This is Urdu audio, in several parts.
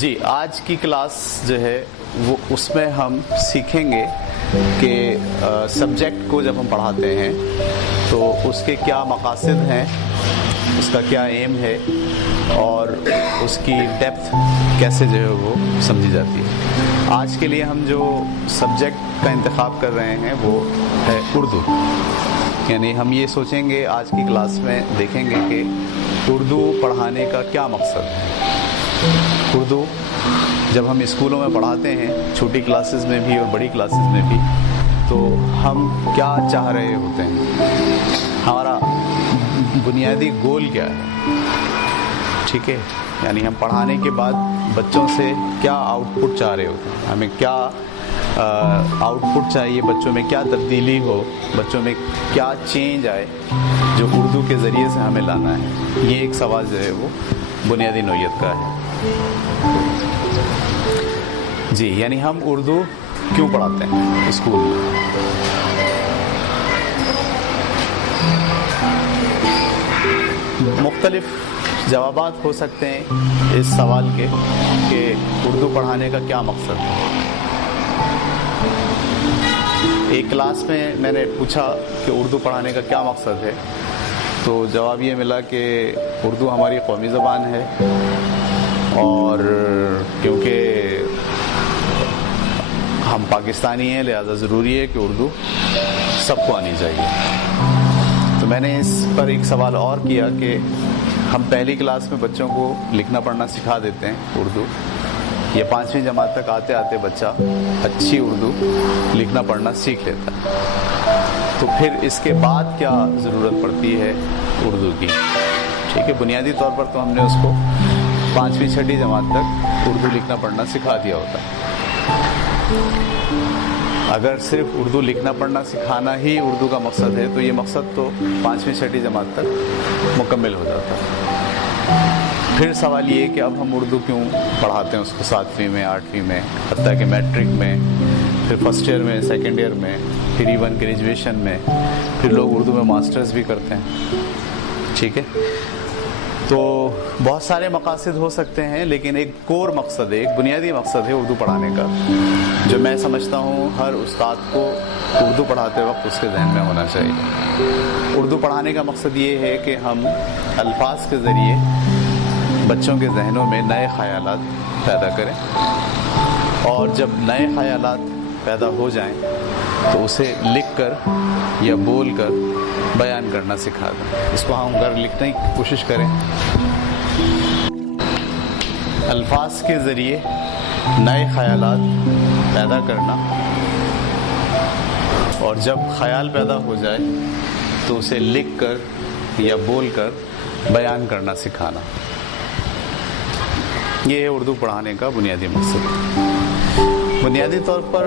جی آج کی کلاس جو ہے وہ اس میں ہم سیکھیں گے کہ سبجیکٹ کو جب ہم پڑھاتے ہیں تو اس کے کیا مقاصد ہیں، اس کا کیا ایم ہے اور اس کی ڈیپتھ کیسے جو ہے وہ سمجھی جاتی ہے۔ آج کے لیے ہم جو سبجیکٹ کا انتخاب کر رہے ہیں وہ ہے اردو، یعنی ہم یہ سوچیں گے آج کی کلاس میں دیکھیں گے کہ اردو پڑھانے کا کیا مقصد ہے۔ اردو جب ہم اسکولوں میں پڑھاتے ہیں، چھوٹی کلاسز میں بھی اور بڑی کلاسز میں بھی، تو ہم کیا چاہ رہے ہوتے ہیں، ہمارا بنیادی گول کیا ہے، ٹھیک ہے، یعنی ہم پڑھانے کے بعد بچوں سے کیا آؤٹ پٹ چاہ رہے ہوتے ہیں، ہمیں کیا آؤٹ پٹ چاہیے، بچوں میں کیا تبدیلی ہو، بچوں میں کیا چینج آئے جو اردو کے ذریعے سے ہمیں لانا ہے۔ یہ ایک سوال جو ہے وہ بنیادی نوعیت کا ہے۔ جی یعنی ہم اردو کیوں پڑھاتے ہیں اسکول میں؟ مختلف جوابات ہو سکتے ہیں اس سوال کے کہ اردو پڑھانے کا کیا مقصد ہے۔ ایک کلاس میں نے پوچھا کہ اردو پڑھانے کا کیا مقصد ہے، تو جواب یہ ملا کہ اردو ہماری قومی زبان ہے اور کیونکہ ہم پاکستانی ہیں لہذا ضروری ہے کہ اردو سب کو آنی چاہیے۔ تو میں نے اس پر ایک سوال اور کیا کہ ہم پہلی کلاس میں بچوں کو لکھنا پڑھنا سکھا دیتے ہیں اردو، یا 5ویں جماعت تک آتے آتے بچہ اچھی اردو لکھنا پڑھنا سیکھ لیتا ہے، تو پھر اس کے بعد کیا ضرورت پڑتی ہے اردو کی، ٹھیک ہے۔ بنیادی طور پر تو ہم نے اس کو 5ویں 6ٹھی جماعت تک اردو لکھنا پڑھنا سکھا دیا ہوتا ہے۔ اگر صرف اردو لکھنا پڑھنا سکھانا ہی اردو کا مقصد ہے تو یہ مقصد تو 5ویں 6ٹھی جماعت تک مکمل ہو جاتا ہے۔ پھر سوال یہ کہ اب ہم اردو کیوں پڑھاتے ہیں اس کو 7ویں میں 8ویں میں، حتیٰ کہ میٹرک میں، پھر فرسٹ ایئر میں، سیکنڈ ایئر میں، پھر ایون گریجویشن میں، پھر لوگ اردو میں ماسٹرز بھی کرتے ہیں، ٹھیک ہے۔ تو بہت سارے مقاصد ہو سکتے ہیں، لیکن ایک کور مقصد ہے، ایک بنیادی مقصد ہے اردو پڑھانے کا، جو میں سمجھتا ہوں ہر استاد کو اردو پڑھاتے وقت اس کے ذہن میں ہونا چاہیے۔ اردو پڑھانے کا مقصد یہ ہے کہ ہم الفاظ کے ذریعے بچوں کے ذہنوں میں نئے خیالات پیدا کریں، اور جب نئے خیالات پیدا ہو جائیں تو اسے لکھ کر یا بول کر بیان کرنا سکھا دیں۔ اس کو ہم گھر لکھنے کی کوشش کریں۔ الفاظ کے ذریعے نئے خیالات پیدا کرنا، اور جب خیال پیدا ہو جائے تو اسے لکھ کر یا بول کر بیان کرنا سکھانا، یہ ہے اردو پڑھانے کا بنیادی مقصد۔ بنیادی طور پر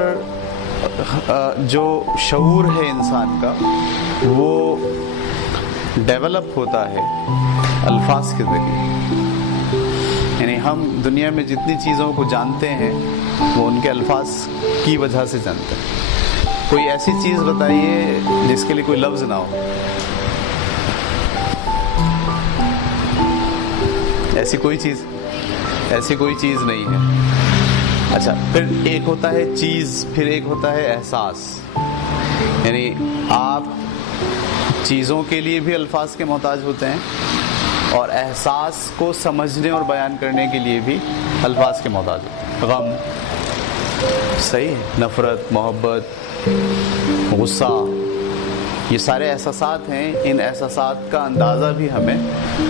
جو شعور ہے انسان کا وہ ڈیولپ ہوتا ہے الفاظ کے ذریعے، یعنی ہم دنیا میں جتنی چیزوں کو جانتے ہیں وہ ان کے الفاظ کی وجہ سے جانتے ہیں۔ کوئی ایسی چیز بتائیے جس کے لیے کوئی لفظ نہ ہو، ایسی کوئی چیز نہیں ہے۔ اچھا، پھر ایک ہوتا ہے چیز، پھر ایک ہوتا ہے احساس، یعنی آپ چیزوں کے لیے بھی الفاظ کے محتاج ہوتے ہیں اور احساس کو سمجھنے اور بیان کرنے کے لیے بھی الفاظ کے محتاج ہوتے ہیں۔ غم، صحیح ہے، نفرت، محبت، غصہ، یہ سارے احساسات ہیں، ان احساسات کا اندازہ بھی ہمیں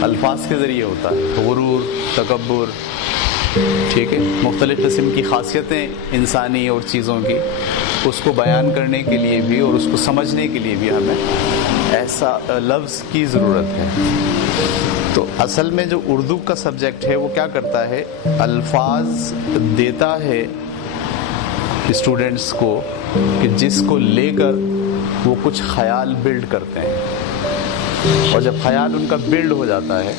الفاظ کے ذریعے ہوتا ہے۔ غرور، تکبر، ٹھیک ہے، مختلف قسم کی خاصیتیں انسانی اور چیزوں کی، اس کو بیان کرنے کے لیے بھی اور اس کو سمجھنے کے لیے بھی ہمیں ایسا لفظ کی ضرورت ہے۔ تو اصل میں جو اردو کا سبجیکٹ ہے وہ کیا کرتا ہے، الفاظ دیتا ہے اسٹوڈنٹس کو کہ جس کو لے کر وہ کچھ خیال بلڈ کرتے ہیں، اور جب خیال ان کا بلڈ ہو جاتا ہے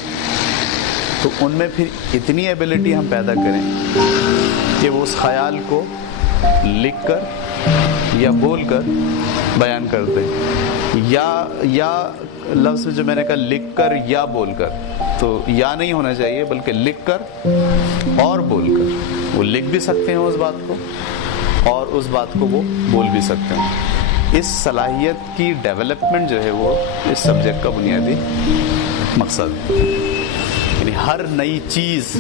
تو ان میں پھر اتنی ایبلٹی ہم پیدا کریں کہ وہ اس خیال کو لکھ کر یا بول کر بیان کر دیں، یا لفظ جو میں نے کہا لکھ کر یا بول کر، تو یا نہیں ہونا چاہیے بلکہ لکھ کر اور بول کر، وہ لکھ بھی سکتے ہیں اس بات کو اور اس بات کو وہ بول بھی سکتے ہیں۔ اس صلاحیت کی ڈیولپمنٹ جو ہے وہ اس سبجیکٹ کا بنیادی مقصد ہے۔ یعنی ہر نئی چیز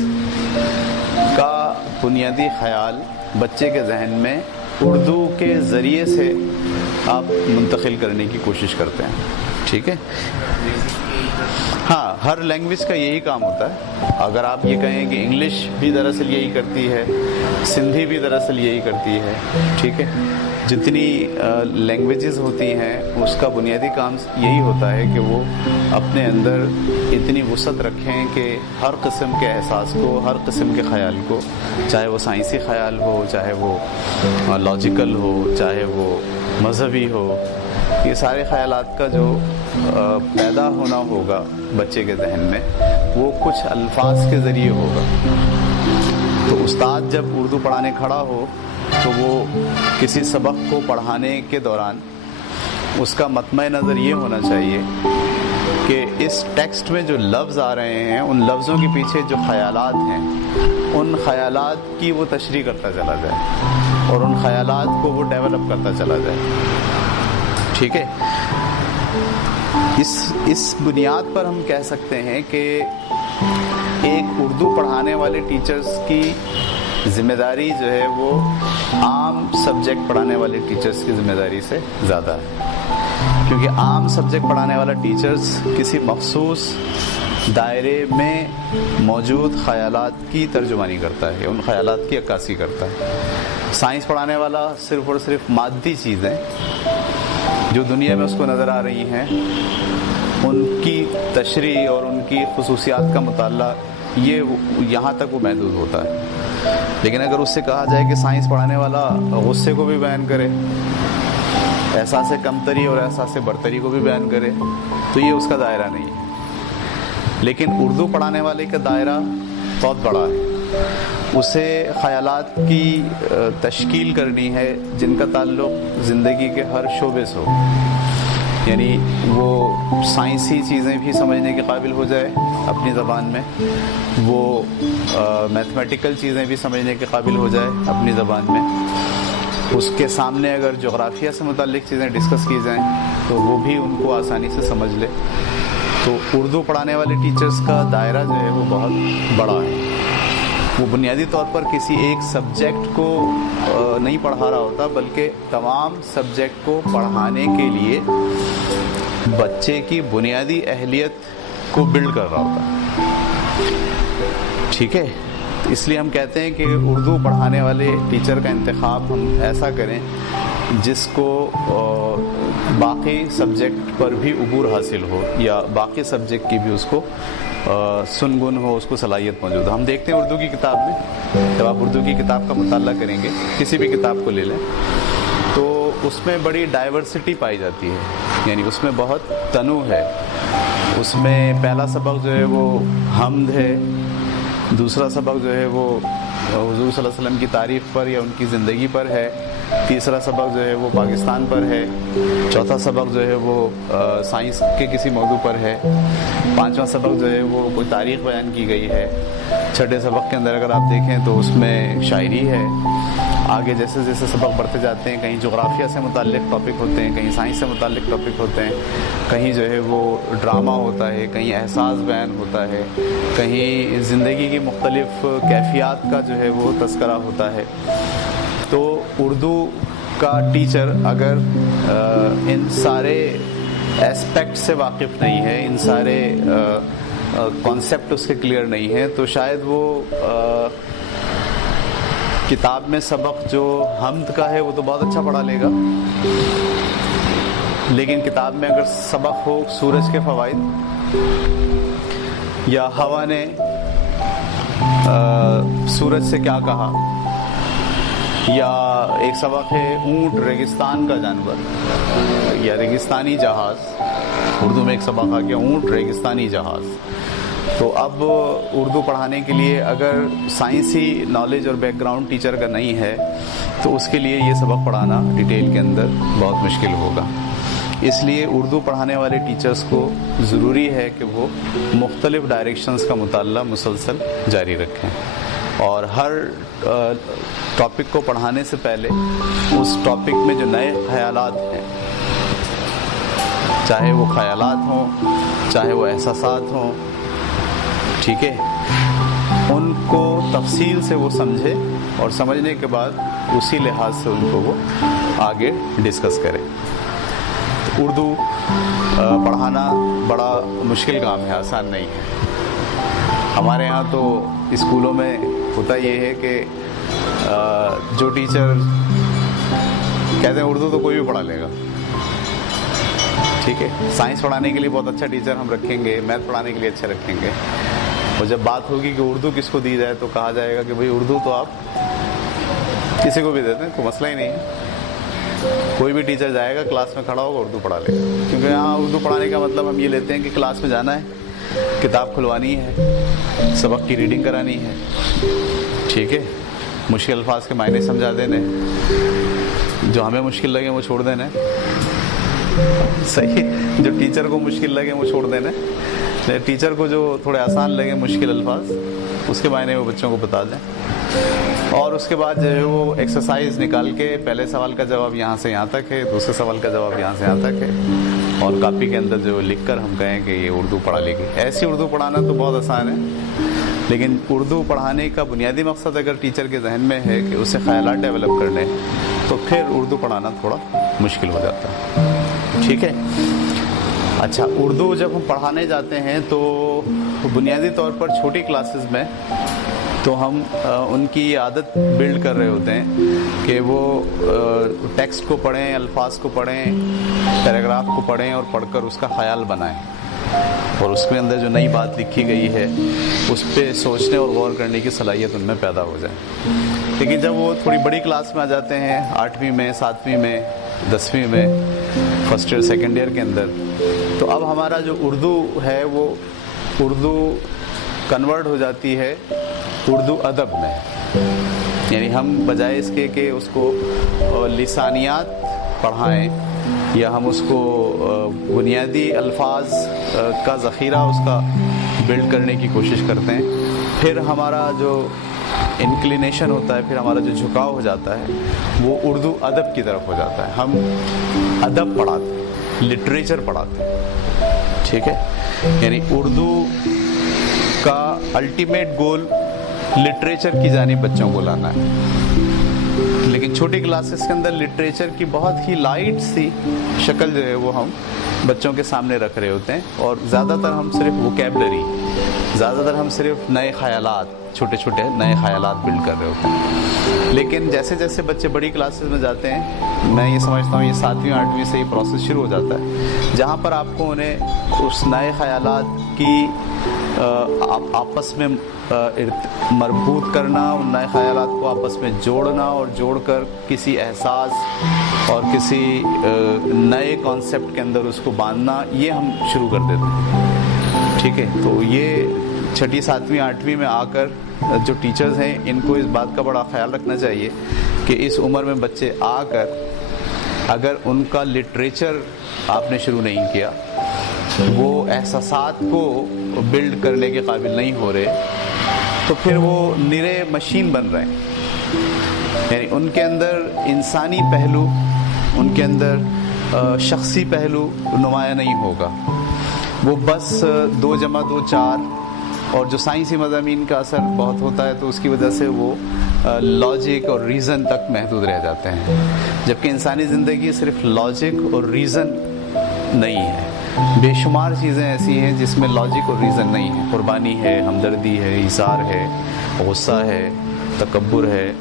کا بنیادی خیال بچے کے ذہن میں اردو کے ذریعے سے آپ منتقل کرنے کی کوشش کرتے ہیں، ٹھیک ہے؟ ہاں، ہر لینگویج کا یہی کام ہوتا ہے۔ اگر آپ یہ کہیں کہ انگلش بھی دراصل یہی کرتی ہے، سندھی بھی دراصل یہی کرتی ہے، ٹھیک ہے؟ جتنی لینگویجز ہوتی ہیں اس کا بنیادی کام یہی ہوتا ہے کہ وہ اپنے اندر اتنی وسعت رکھیں کہ ہر قسم کے احساس کو، ہر قسم کے خیال کو، چاہے وہ سائنسی خیال ہو، چاہے وہ لاجیکل ہو، چاہے وہ مذہبی ہو، یہ سارے خیالات کا جو پیدا ہونا ہوگا بچے کے ذہن میں وہ کچھ الفاظ کے ذریعے ہوگا۔ تو استاد جب اردو پڑھانے کھڑا ہو تو وہ کسی سبق کو پڑھانے کے دوران اس کا مطمع نظر یہ ہونا چاہیے کہ اس ٹیکسٹ میں جو لفظ آ رہے ہیں ان لفظوں کے پیچھے جو خیالات ہیں ان خیالات کی وہ تشریح کرتا چلا جائے اور ان خیالات کو وہ ڈیولپ کرتا چلا جائے، ٹھیک ہے؟ اس بنیاد پر ہم کہہ سکتے ہیں کہ ایک اردو پڑھانے والے ٹیچرز کی ذمہ داری جو ہے وہ عام سبجیکٹ پڑھانے والے ٹیچرز کی ذمہ داری سے زیادہ ہے، کیونکہ عام سبجیکٹ پڑھانے والا ٹیچرز کسی مخصوص دائرے میں موجود خیالات کی ترجمانی کرتا ہے، ان خیالات کی عکاسی کرتا ہے۔ سائنس پڑھانے والا صرف اور صرف مادی چیزیں جو دنیا میں اس کو نظر آ رہی ہیں ان کی تشریح اور ان کی خصوصیات کا مطالعہ یہ یہاں تک وہ محدود ہوتا ہے۔ لیکن اگر اس سے کہا جائے کہ سائنس پڑھانے والا غصے کو بھی بیان کرے، احساس کمتری اور احساس برتری کو بھی بیان کرے تو یہ اس کا دائرہ نہیں ہے۔ لیکن اردو پڑھانے والے کا دائرہ بہت بڑا ہے، اسے خیالات کی تشکیل کرنی ہے جن کا تعلق زندگی کے ہر شعبے سے ہو، یعنی وہ سائنسی چیزیں بھی سمجھنے کے قابل ہو جائے اپنی زبان میں، وہ میتھمیٹیکل چیزیں بھی سمجھنے کے قابل ہو جائے اپنی زبان میں، اس کے سامنے اگر جغرافیہ سے متعلق چیزیں ڈسکس کی جائیں تو وہ بھی ان کو آسانی سے سمجھ لے۔ تو اردو پڑھانے والے ٹیچرز کا دائرہ جو ہے وہ بہت بڑا ہے، وہ بنیادی طور پر کسی ایک سبجیکٹ کو نہیں پڑھا رہا ہوتا بلکہ تمام سبجیکٹ کو پڑھانے کے لیے بچے کی بنیادی اہلیت کو بلڈ کر رہا ہوتا، ٹھیک ہے؟ اس لیے ہم کہتے ہیں کہ اردو پڑھانے والے ٹیچر کا انتخاب ہم ایسا کریں جس کو باقی سبجیکٹ پر بھی عبور حاصل ہو یا باقی سبجیکٹ کی بھی اس کو سنگن ہو، اس کو صلاحیت موجود ہو۔ ہم دیکھتے ہیں اردو کی کتاب میں، جب آپ اردو کی کتاب کا مطالعہ کریں گے، کسی بھی کتاب کو لے لیں تو اس میں بڑی ڈائیورسٹی پائی جاتی ہے، یعنی اس میں بہت تنوع ہے۔ اس میں پہلا سبق جو ہے وہ حمد ہے، دوسرا سبق جو ہے وہ حضور صلی اللہ علیہ وسلم کی تعریف پر یا ان کی زندگی پر ہے، تیسرا سبق جو ہے وہ پاکستان پر ہے، چوتھا سبق جو ہے وہ سائنس کے کسی موضوع پر ہے، پانچواں سبق جو ہے وہ کوئی تاریخ بیان کی گئی ہے، چھٹے سبق کے اندر اگر آپ دیکھیں تو اس میں شاعری ہے۔ آگے جیسے جیسے سبق بڑھتے جاتے ہیں کہیں جغرافیہ سے متعلق ٹاپک ہوتے ہیں، کہیں سائنس سے متعلق ٹاپک ہوتے ہیں، کہیں جو ہے وہ ڈرامہ ہوتا ہے، کہیں احساس بیان ہوتا ہے، کہیں زندگی کی مختلف کیفیات کا جو ہے وہ تذکرہ ہوتا ہے۔ تو اردو کا ٹیچر اگر ان سارے ایسپیکٹ سے واقف نہیں ہے، ان سارے کانسیپٹ اس کے کلیئر نہیں ہے تو شاید وہ کتاب میں سبق جو حمد کا ہے وہ تو بہت اچھا پڑھا لے گا، لیکن کتاب میں اگر سبق ہو سورج کے فوائد یا ہوا نے سورج سے کیا کہا، یا ایک سبق ہے اونٹ ریگستان کا جانور یا ریگستانی جہاز، اردو میں ایک سبق آ گیا اونٹ ریگستانی جہاز، تو اب اردو پڑھانے کے لیے اگر سائنسی نالج اور بیک گراؤنڈ ٹیچر کا نہیں ہے تو اس کے لیے یہ سبق پڑھانا ڈیٹیل کے اندر بہت مشکل ہوگا۔ اس لیے اردو پڑھانے والے ٹیچرز کو ضروری ہے کہ وہ مختلف ڈائریکشنز کا مطالعہ مسلسل جاری رکھیں۔ اور ہر ٹاپک کو پڑھانے سے پہلے اس ٹاپک میں جو نئے خیالات ہیں، چاہے وہ خیالات ہوں، چاہے وہ احساسات ہوں، ٹھیک ہے، ان کو تفصیل سے وہ سمجھے اور سمجھنے کے بعد اسی لحاظ سے ان کو وہ آگے ڈسکس کرے۔ اردو پڑھانا بڑا مشکل کام ہے، آسان نہیں ہے۔ ہمارے ہاں تو اسکولوں میں ہوتا یہ ہے کہ جو ٹیچر کہتے ہیں اردو تو کوئی بھی پڑھا لے گا، ٹھیک ہے، سائنس پڑھانے کے لیے بہت اچھا ٹیچر ہم رکھیں گے، میتھ پڑھانے کے لیے اچھا رکھیں گے، اور جب بات ہوگی کہ اردو کس کو دی جائے تو کہا جائے گا کہ بھئی اردو تو آپ کسی کو بھی دیتے ہیں، کوئی مسئلہ ہی نہیں ہے، کوئی بھی ٹیچر جائے گا کلاس میں کھڑا ہوگا اردو پڑھا لے گا، کیونکہ یہاں اردو پڑھانے کا مطلب ہم یہ لیتے ہیں کہ کلاس میں جانا ہے، کتاب کھلوانی ہے، سبق کی ریڈنگ کرانی ہے، ٹھیک ہے، مشکل الفاظ کے معنی سمجھا دینے، جو ہمیں مشکل لگے وہ چھوڑ دینے، صحیح، جو ٹیچر کو مشکل لگے وہ چھوڑ دینے، ٹیچر کو جو تھوڑے آسان لگے مشکل الفاظ اس کے معنی وہ بچوں کو بتا دیں، اور اس کے بعد جو ہے وہ ایکسرسائز نکال کے پہلے سوال کا جواب یہاں سے یہاں تک ہے، دوسرے سوال کا جواب یہاں سے یہاں تک ہے، اور کاپی کے اندر جو لکھ کر ہم کہیں کہ یہ اردو پڑھا لے گی۔ ایسی اردو پڑھانا تو بہت آسان ہے، لیکن اردو پڑھانے کا بنیادی مقصد اگر ٹیچر کے ذہن میں ہے کہ اسے خیالات ڈیولپ کرنے، تو پھر اردو پڑھانا تھوڑا مشکل ہو جاتا ہے، ٹھیک ہے۔ اچھا، اردو جب ہم پڑھانے جاتے ہیں تو بنیادی طور پر چھوٹی کلاسز میں تو ہم ان کی عادت بلڈ کر رہے ہوتے ہیں کہ وہ ٹیکسٹ کو پڑھیں، الفاظ کو پڑھیں، پیراگراف کو پڑھیں اور پڑھ کر اس کا خیال بنائیں، اور اس کے اندر جو نئی بات لکھی گئی ہے اس پہ سوچنے اور غور کرنے کی صلاحیت ان میں پیدا ہو جائے۔ لیکن جب وہ تھوڑی بڑی کلاس میں آ جاتے ہیں، 8ویں میں، 7ویں میں، 10ویں میں، فرسٹ ایئر سیکنڈ ایئر کے اندر، تو اب ہمارا جو اردو ہے وہ اردو کنورٹ ہو جاتی ہے اردو ادب میں، یعنی ہم بجائے اس کے کہ اس کو لسانیات پڑھائیں یا ہم اس کو بنیادی الفاظ کا ذخیرہ اس کا بلڈ کرنے کی کوشش کرتے ہیں، پھر ہمارا جو انکلینیشن ہوتا ہے، پھر ہمارا جو جھکاؤ ہو جاتا ہے وہ اردو ادب کی طرف ہو جاتا ہے۔ ہم ادب پڑھاتے ہیں، لٹریچر پڑھاتے ہیں، ٹھیک ہے، یعنی اردو کا الٹیمیٹ گول لٹریچر کی جانب بچوں کو لانا ہے، لیکن چھوٹی کلاسز کے اندر لٹریچر کی بہت ہی لائٹ سی شکل جو ہے وہ ہم بچوں کے سامنے رکھ رہے ہوتے ہیں، اور زیادہ تر ہم صرف ووکیبلری، زیادہ تر ہم صرف نئے خیالات، چھوٹے چھوٹے نئے خیالات بلڈ کر رہے ہوتے ہیں۔ لیکن جیسے جیسے بچے بڑی کلاسز میں جاتے ہیں، میں یہ سمجھتا ہوں یہ 7ویں 8ویں سے یہ پروسیس شروع ہو جاتا ہے، جہاں پر آپ کو انہیں اس نئے خیالات کی آپس میں مربوط کرنا، ان نئے خیالات کو آپس میں جوڑنا اور جوڑ کر کسی احساس اور کسی نئے کانسیپٹ کے اندر اس کو باندھنا، یہ ہم شروع کر دیتے ہیں، ٹھیک ہے۔ تو یہ 6ٹھی 7ویں 8ویں میں آ کر جو ٹیچرز ہیں ان کو اس بات کا بڑا خیال رکھنا چاہیے کہ اس عمر میں بچے آ کر اگر ان کا لٹریچر آپ نے شروع نہیں کیا، وہ احساسات کو بلڈ کرنے کے قابل نہیں ہو رہے، تو پھر وہ نرے مشین بن رہے ہیں، یعنی ان کے اندر انسانی پہلو، ان کے اندر شخصی پہلو نمایاں نہیں ہوگا، وہ بس 2 + 2 4، اور جو سائنسی مضامین کا اثر بہت ہوتا ہے تو اس کی وجہ سے وہ لاجک اور ریزن تک محدود رہ جاتے ہیں، جبکہ انسانی زندگی صرف لاجک اور ریزن نہیں ہے، بے شمار چیزیں ایسی ہیں جس میں لاجک اور ریزن نہیں ہے، قربانی ہے، ہمدردی ہے، ایثار ہے، غصہ ہے، تکبر ہے،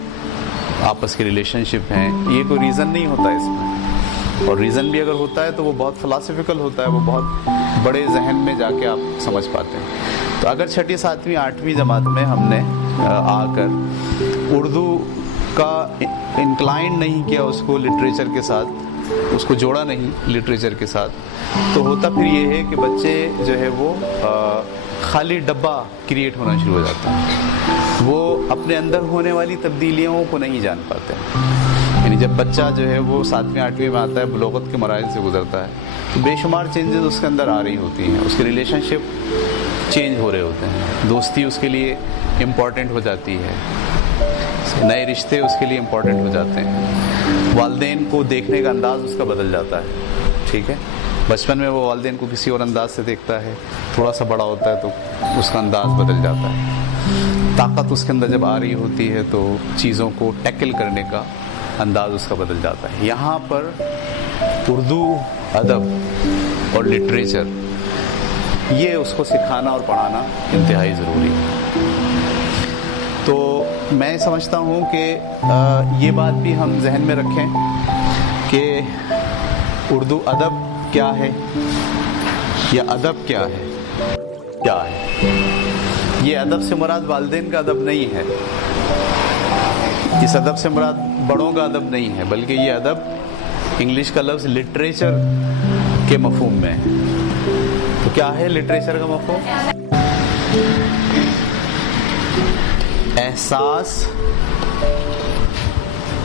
آپس کے ریلیشن شپ ہیں، یہ کوئی ریزن نہیں ہوتا اس میں، اور ریزن بھی اگر ہوتا ہے تو وہ بہت فلاسفیکل ہوتا ہے، وہ بہت بڑے ذہن میں جا کے آپ سمجھ پاتے ہیں۔ تو اگر 6ٹھی 7ویں 8ویں جماعت میں ہم نے آ کر اردو کا انکلائن نہیں کیا اس کو لٹریچر کے ساتھ، اس کو جوڑا نہیں لٹریچر کے ساتھ، تو ہوتا پھر یہ ہے کہ بچے جو ہے وہ خالی ڈبہ کریٹ ہونا شروع ہو جاتا ہے، وہ اپنے اندر ہونے والی تبدیلیوں کو نہیں جان پاتے، یعنی جب بچہ جو ہے وہ 7ویں 8ویں میں آتا ہے، بلوغت کے مراحل سے گزرتا ہے، تو بے شمار چینجز اس کے اندر آ رہی ہوتی ہیں، اس کے ریلیشن شپ چینج ہو رہے ہوتے ہیں، دوستی اس کے لیے امپورٹنٹ ہو جاتی ہے، نئے رشتے اس کے لیے امپورٹنٹ ہو جاتے ہیں، والدین کو دیکھنے کا انداز اس کا بدل جاتا ہے، ٹھیک ہے. بچپن میں وہ والدین کو کسی اور انداز سے دیکھتا ہے، تھوڑا سا بڑا ہوتا ہے تو اس کا انداز بدل جاتا ہے. طاقت اس کے اندر جب آ رہی ہوتی ہے تو چیزوں کو ٹیکل کرنے کا انداز اس کا بدل جاتا ہے. یہاں پر اردو ادب اور لٹریچر یہ اس کو سکھانا اور پڑھانا انتہائی ضروری ہے. تو میں سمجھتا ہوں کہ یہ بات بھی ہم ذہن میں رکھیں کہ اردو ادب کیا ہے یا ادب کیا ہے. یہ ادب سے مراد والدین کا ادب نہیں ہے، اس ادب سے مراد بڑوں کا ادب نہیں ہے، بلکہ یہ ادب انگلش کا لفظ لٹریچر کے مفہوم میں ہے. تو کیا ہے لٹریچر کا مفہوم؟ احساس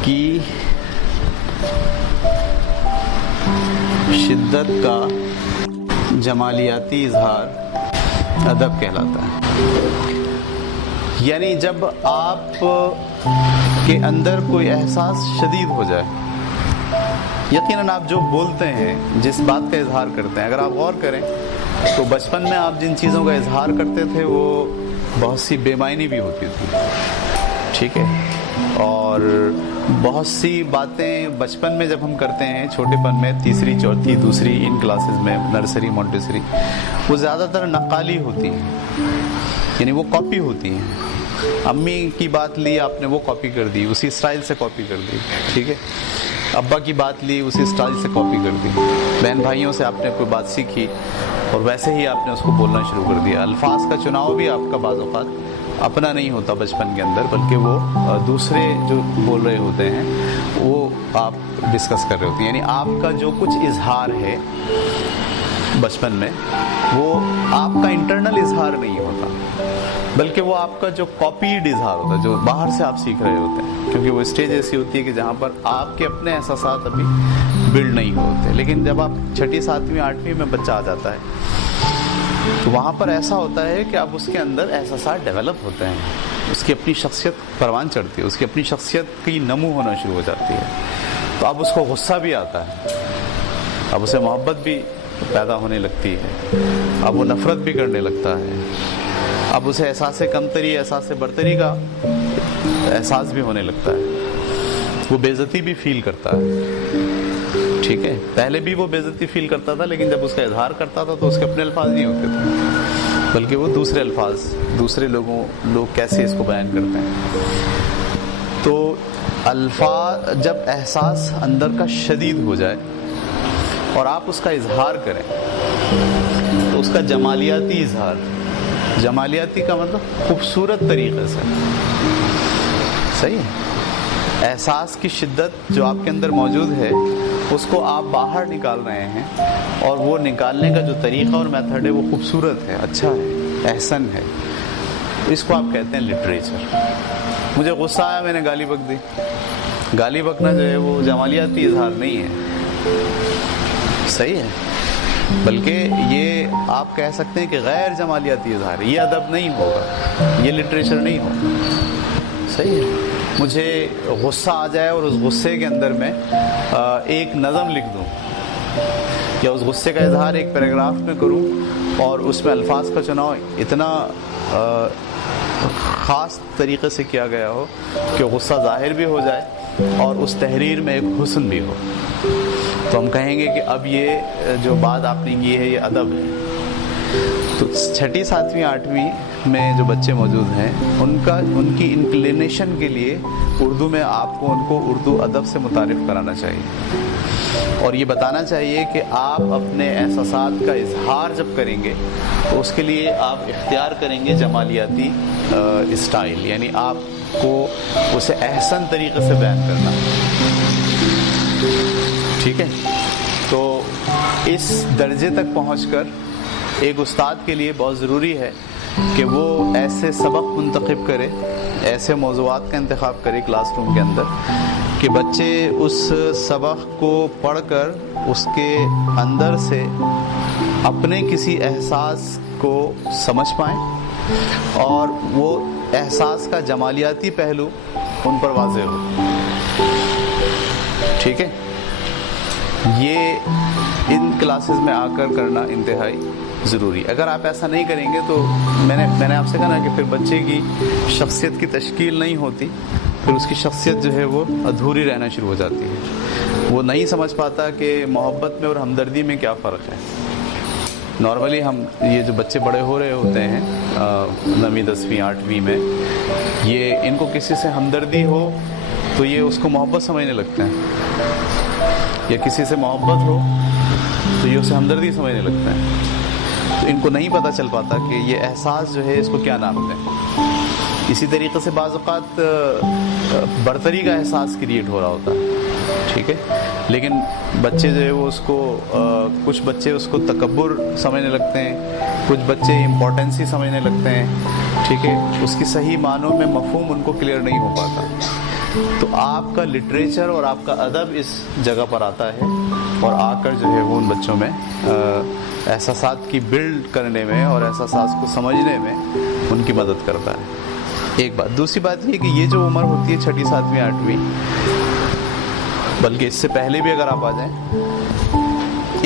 کی شدت کا جمالیاتی اظہار ادب کہلاتا ہے. یعنی جب آپ کے اندر کوئی احساس شدید ہو جائے، یقیناً آپ جو بولتے ہیں، جس بات کا اظہار کرتے ہیں، اگر آپ غور کریں تو بچپن میں آپ جن چیزوں کا اظہار کرتے تھے وہ بہت سی بے معنی بھی ہوتی تھی، ٹھیک ہے. اور بہت سی باتیں بچپن میں جب ہم کرتے ہیں، چھوٹے پن میں، تیسری چوتھی دوسری ان کلاسز میں، نرسری مونٹیسری، وہ زیادہ تر نقالی ہوتی ہیں، یعنی وہ کاپی ہوتی ہیں. امی کی بات لی آپ نے، وہ کاپی کر دی، اسی اسٹائل سے کاپی کر دی، ٹھیک ہے. ابا کی بات لی، اسی اسٹائل سے کاپی کر دی. بہن بھائیوں سے آپ نے کوئی بات سیکھی اور ویسے ہی آپ نے اس کو بولنا شروع کر دیا. الفاظ کا چناؤ بھی آپ کا بعض اوقات اپنا نہیں ہوتا بچپن کے اندر، بلکہ وہ دوسرے جو بول رہے ہوتے ہیں وہ آپ ڈسکس کر رہے ہوتے ہیں. یعنی آپ کا جو کچھ اظہار ہے بچپن میں وہ آپ کا انٹرنل اظہار نہیں ہوتا، بلکہ وہ آپ کا جو کاپیڈ اظہار ہوتا ہے، جو باہر سے آپ سیکھ رہے ہوتے ہیں. کیونکہ وہ اسٹیج ایسی ہوتی ہے کہ جہاں پر آپ کے اپنے احساسات ابھی بلڈ نہیں ہوتے. لیکن جب آپ 6ٹھی 7ویں 8ویں میں بچہ آ جاتا ہے تو وہاں پر ایسا ہوتا ہے کہ اب اس کے اندر احساسات ڈیولپ ہوتے ہیں، اس کی اپنی شخصیت پروان چڑھتی ہے، اس کی اپنی شخصیت کی نمو ہونا شروع ہو جاتی ہے. تو اب اس کو غصہ بھی آتا ہے، اب اسے محبت بھی پیدا ہونے لگتی ہے، اب وہ نفرت بھی کرنے لگتا ہے، اب اسے احساس کمتری، احساس برتری کا احساس بھی ہونے لگتا ہے. وہ بے عزتی بھی فیل کرتا ہے، ٹھیک ہے. پہلے بھی وہ بے عزتی فیل کرتا تھا، لیکن جب اس کا اظہار کرتا تھا تو اس کے اپنے الفاظ نہیں ہوتے تھے، بلکہ وہ دوسرے الفاظ، دوسرے لوگ کیسے اس کو بیان کرتے ہیں. تو الفاظ جب احساس اندر کا شدید ہو جائے اور آپ اس کا اظہار کریں تو اس کا جمالیاتی اظہار، جمالیاتی کا مطلب خوبصورت طریقے سے، صحیح ہے. احساس کی شدت جو آپ کے اندر موجود ہے اس کو آپ باہر نکال رہے ہیں، اور وہ نکالنے کا جو طریقہ اور میتھڈ ہے وہ خوبصورت ہے، اچھا ہے، احسن ہے. اس کو آپ کہتے ہیں لٹریچر. مجھے غصہ آیا، میں نے گالی بک دی. گالی بکنا جو ہے وہ جمالیاتی اظہار نہیں ہے، صحیح ہے، بلکہ یہ آپ کہہ سکتے ہیں کہ غیر جمالیاتی اظہار ہے. یہ ادب نہیں ہوگا، یہ لٹریچر نہیں ہوگا، صحیح ہے. مجھے غصہ آ جائے اور اس غصے کے اندر میں ایک نظم لکھ دوں یا اس غصے کا اظہار ایک پیراگراف میں کروں اور اس میں الفاظ کا چناؤ اتنا خاص طریقے سے کیا گیا ہو کہ غصہ ظاہر بھی ہو جائے اور اس تحریر میں ایک حسن بھی ہو، تو ہم کہیں گے کہ اب یہ جو بات آپ نے کی ہے یہ ادب ہے. تو 6ٹھی 7ویں 8ویں میں جو بچے موجود ہیں ان کی انکلینیشن کے لیے اردو میں آپ کو ان کو اردو ادب سے متعارف کرانا چاہیے، اور یہ بتانا چاہیے کہ آپ اپنے احساسات کا اظہار جب کریں گے تو اس کے لیے آپ اختیار کریں گے جمالیاتی اسٹائل، یعنی آپ کو اسے احسن طریقے سے بیان کرنا، ٹھیک ہے. تو اس درجے تک پہنچ کر ایک استاد کے لیے بہت ضروری ہے کہ وہ ایسے سبق منتخب کرے، ایسے موضوعات کا انتخاب کرے کلاس روم کے اندر کہ بچے اس سبق کو پڑھ کر اس کے اندر سے اپنے کسی احساس کو سمجھ پائیں اور وہ احساس کا جمالیاتی پہلو ان پر واضح ہو. ٹھیک ہے, یہ ان کلاسز میں آ کر کرنا انتہائی ضروری. اگر آپ ایسا نہیں کریں گے تو میں نے آپ سے کہا نا کہ پھر بچے کی شخصیت کی تشکیل نہیں ہوتی, پھر اس کی شخصیت جو ہے وہ ادھوری رہنا شروع ہو جاتی ہے. وہ نہیں سمجھ پاتا کہ محبت میں اور ہمدردی میں کیا فرق ہے. نارملی ہم یہ جو بچے بڑے ہو رہے ہوتے ہیں 9ویں 10ویں 8ویں میں, یہ ان کو کسی سے ہمدردی ہو تو یہ اس کو محبت سمجھنے لگتے ہیں, یا کسی سے محبت ہو تو یہ اسے ہمدردی سمجھنے لگتے ہیں. تو ان کو نہیں پتہ چل پاتا کہ یہ احساس جو ہے اس کو کیا نام دیں. اسی طریقے سے بعض اوقات برتری کا احساس کریٹ ہو رہا ہوتا ہے. ٹھیک ہے, لیکن بچے جو ہے وہ اس کو کچھ بچے اس کو تکبر سمجھنے لگتے ہیں, کچھ بچے امپورٹنسی سمجھنے لگتے ہیں. ٹھیک ہے, اس کی صحیح معنوں میں مفہوم ان کو کلیئر نہیں ہو پاتا. تو آپ کا لٹریچر اور آپ کا ادب اس جگہ پر آتا ہے اور آ کر جو ہے وہ ان بچوں میں احساسات کی بلڈ کرنے میں اور احساسات کو سمجھنے میں ان کی مدد کرتا ہے. ایک بات. دوسری بات یہ کہ یہ جو عمر ہوتی ہے 6ٹھی 7ویں 8ویں, بلکہ اس سے پہلے بھی اگر آپ آ جائیں,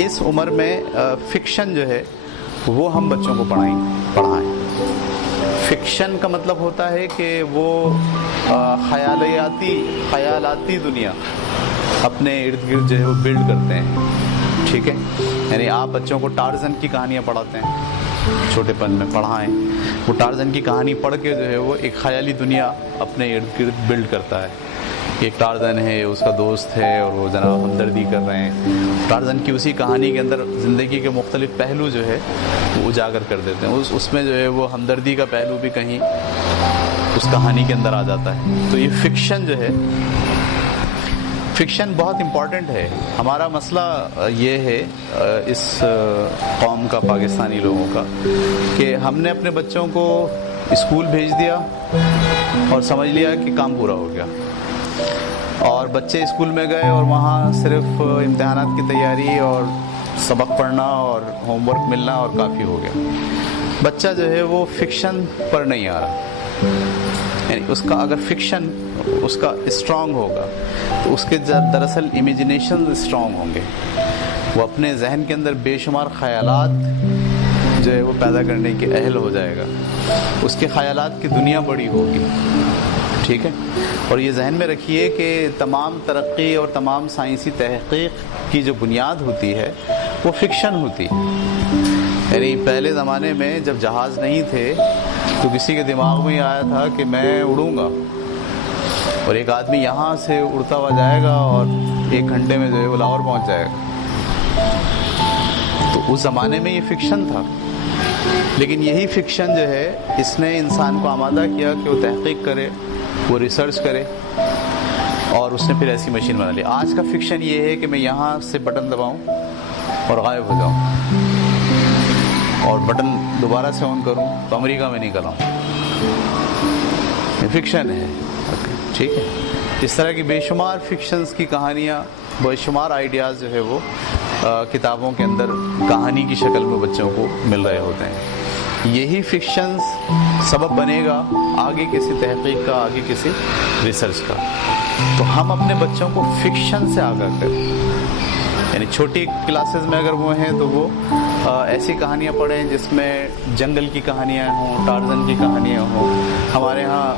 اس عمر میں فکشن جو ہے وہ ہم بچوں کو پڑھائیں. فکشن کا مطلب ہوتا ہے کہ وہ خیالاتی دنیا اپنے ارد گرد جو ہے وہ بلڈ کرتے ہیں. ٹھیک ہے, یعنی آپ بچوں کو ٹارزن کی کہانیاں پڑھاتے ہیں, چھوٹے پن میں پڑھائیں. وہ ٹارزن کی کہانی پڑھ کے جو ہے وہ ایک خیالی دنیا اپنے ارد گرد بلڈ کرتا ہے. ایک ٹارزن ہے, اس کا دوست ہے اور وہ جناب ہمدردی کر رہے ہیں. ٹارزن کی اسی کہانی کے اندر زندگی کے مختلف پہلو جو ہے وہ اجاگر کر دیتے ہیں. اس میں جو ہے وہ ہمدردی کا پہلو بھی کہیں اس کہانی کے اندر آ جاتا ہے. تو یہ فکشن جو ہے, فکشن بہت امپورٹنٹ ہے. ہمارا مسئلہ یہ ہے اس قوم کا, پاکستانی لوگوں کا, کہ ہم نے اپنے بچوں کو اسکول بھیج دیا اور سمجھ لیا کہ کام پورا ہو گیا, اور بچے اسکول میں گئے اور وہاں صرف امتحانات کی تیاری اور سبق پڑھنا اور ہوم ورک ملنا اور کافی ہو گیا. بچہ جو ہے وہ فکشن پر نہیں آ رہا. یعنی اس کا اگر فکشن اس کا اسٹرانگ ہوگا تو اس کے دراصل امیجنیشن اسٹرانگ ہوں گے. وہ اپنے ذہن کے اندر بے شمار خیالات جو ہے وہ پیدا کرنے کے اہل ہو جائے گا. اس کے خیالات کی دنیا بڑی ہوگی. ٹھیک ہے, اور یہ ذہن میں رکھیے کہ تمام ترقی اور تمام سائنسی تحقیق کی جو بنیاد ہوتی ہے وہ فکشن ہوتی ہے. یعنی پہلے زمانے میں جب جہاز نہیں تھے تو کسی کے دماغ میں آیا تھا کہ میں اڑوں گا, اور ایک آدمی یہاں سے اڑتا ہوا جائے گا اور 1 گھنٹے میں جو ہے وہ لاہور پہنچ جائے گا. تو اس زمانے میں یہ فکشن تھا. لیکن یہی فکشن جو ہے اس نے انسان کو آمادہ کیا کہ وہ تحقیق کرے, وہ ریسرچ کرے, اور اس نے پھر ایسی مشین بنا لی. آج کا فکشن یہ ہے کہ میں یہاں سے بٹن دباؤں اور غائب ہو جاؤں, اور بٹن دوبارہ سے آن کروں تو امریکہ میں نکل آؤں. یہ فکشن ہے. ٹھیک ہے, اس طرح کی بے شمار فکشنز کی کہانیاں, بے شمار آئیڈیاز جو ہے وہ کتابوں کے اندر کہانی کی شکل میں بچوں کو مل رہے ہوتے ہیں. یہی فکشنز سبب بنے گا آگے کسی تحقیق کا, آگے کسی ریسرچ کا. تو ہم اپنے بچوں کو فکشن سے آگاہ کریں. یعنی چھوٹی کلاسز میں اگر وہ ہیں تو وہ ایسی کہانیاں پڑھیں جس میں جنگل کی کہانیاں ہوں, ٹارزن کی کہانیاں ہوں. ہمارے ہاں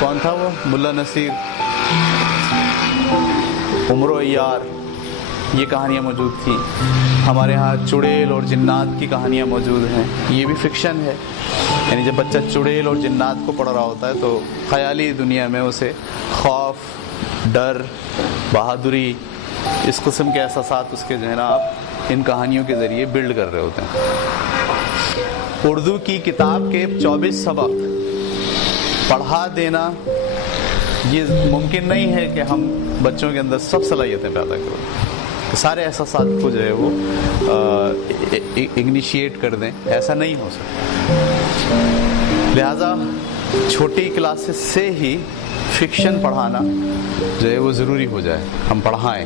کون تھا وہ, ملا نصیر, عمر و عیار, یہ کہانیاں موجود تھیں. ہمارے ہاں چڑیل اور جنات کی کہانیاں موجود ہیں. یہ بھی فکشن ہے. یعنی جب بچہ چڑیل اور جنات کو پڑھ رہا ہوتا ہے تو خیالی دنیا میں اسے خوف, ڈر, بہادری, اس قسم کے احساسات اس کے جو ہے نا آپ ان کہانیوں کے ذریعے بلڈ کر رہے ہوتے ہیں. اردو کی کتاب کے 24 سبق پڑھا دینا یہ ممکن نہیں ہے کہ ہم بچوں کے اندر سب صلاحیتیں پیدا کریں, سارے احساسات کو جو ہے وہ اگنیشیٹ کر دیں. ایسا نہیں ہو سکتا. لہذا چھوٹی کلاسز سے ہی فکشن پڑھانا جو ہے وہ ضروری ہو جائے. ہم پڑھائیں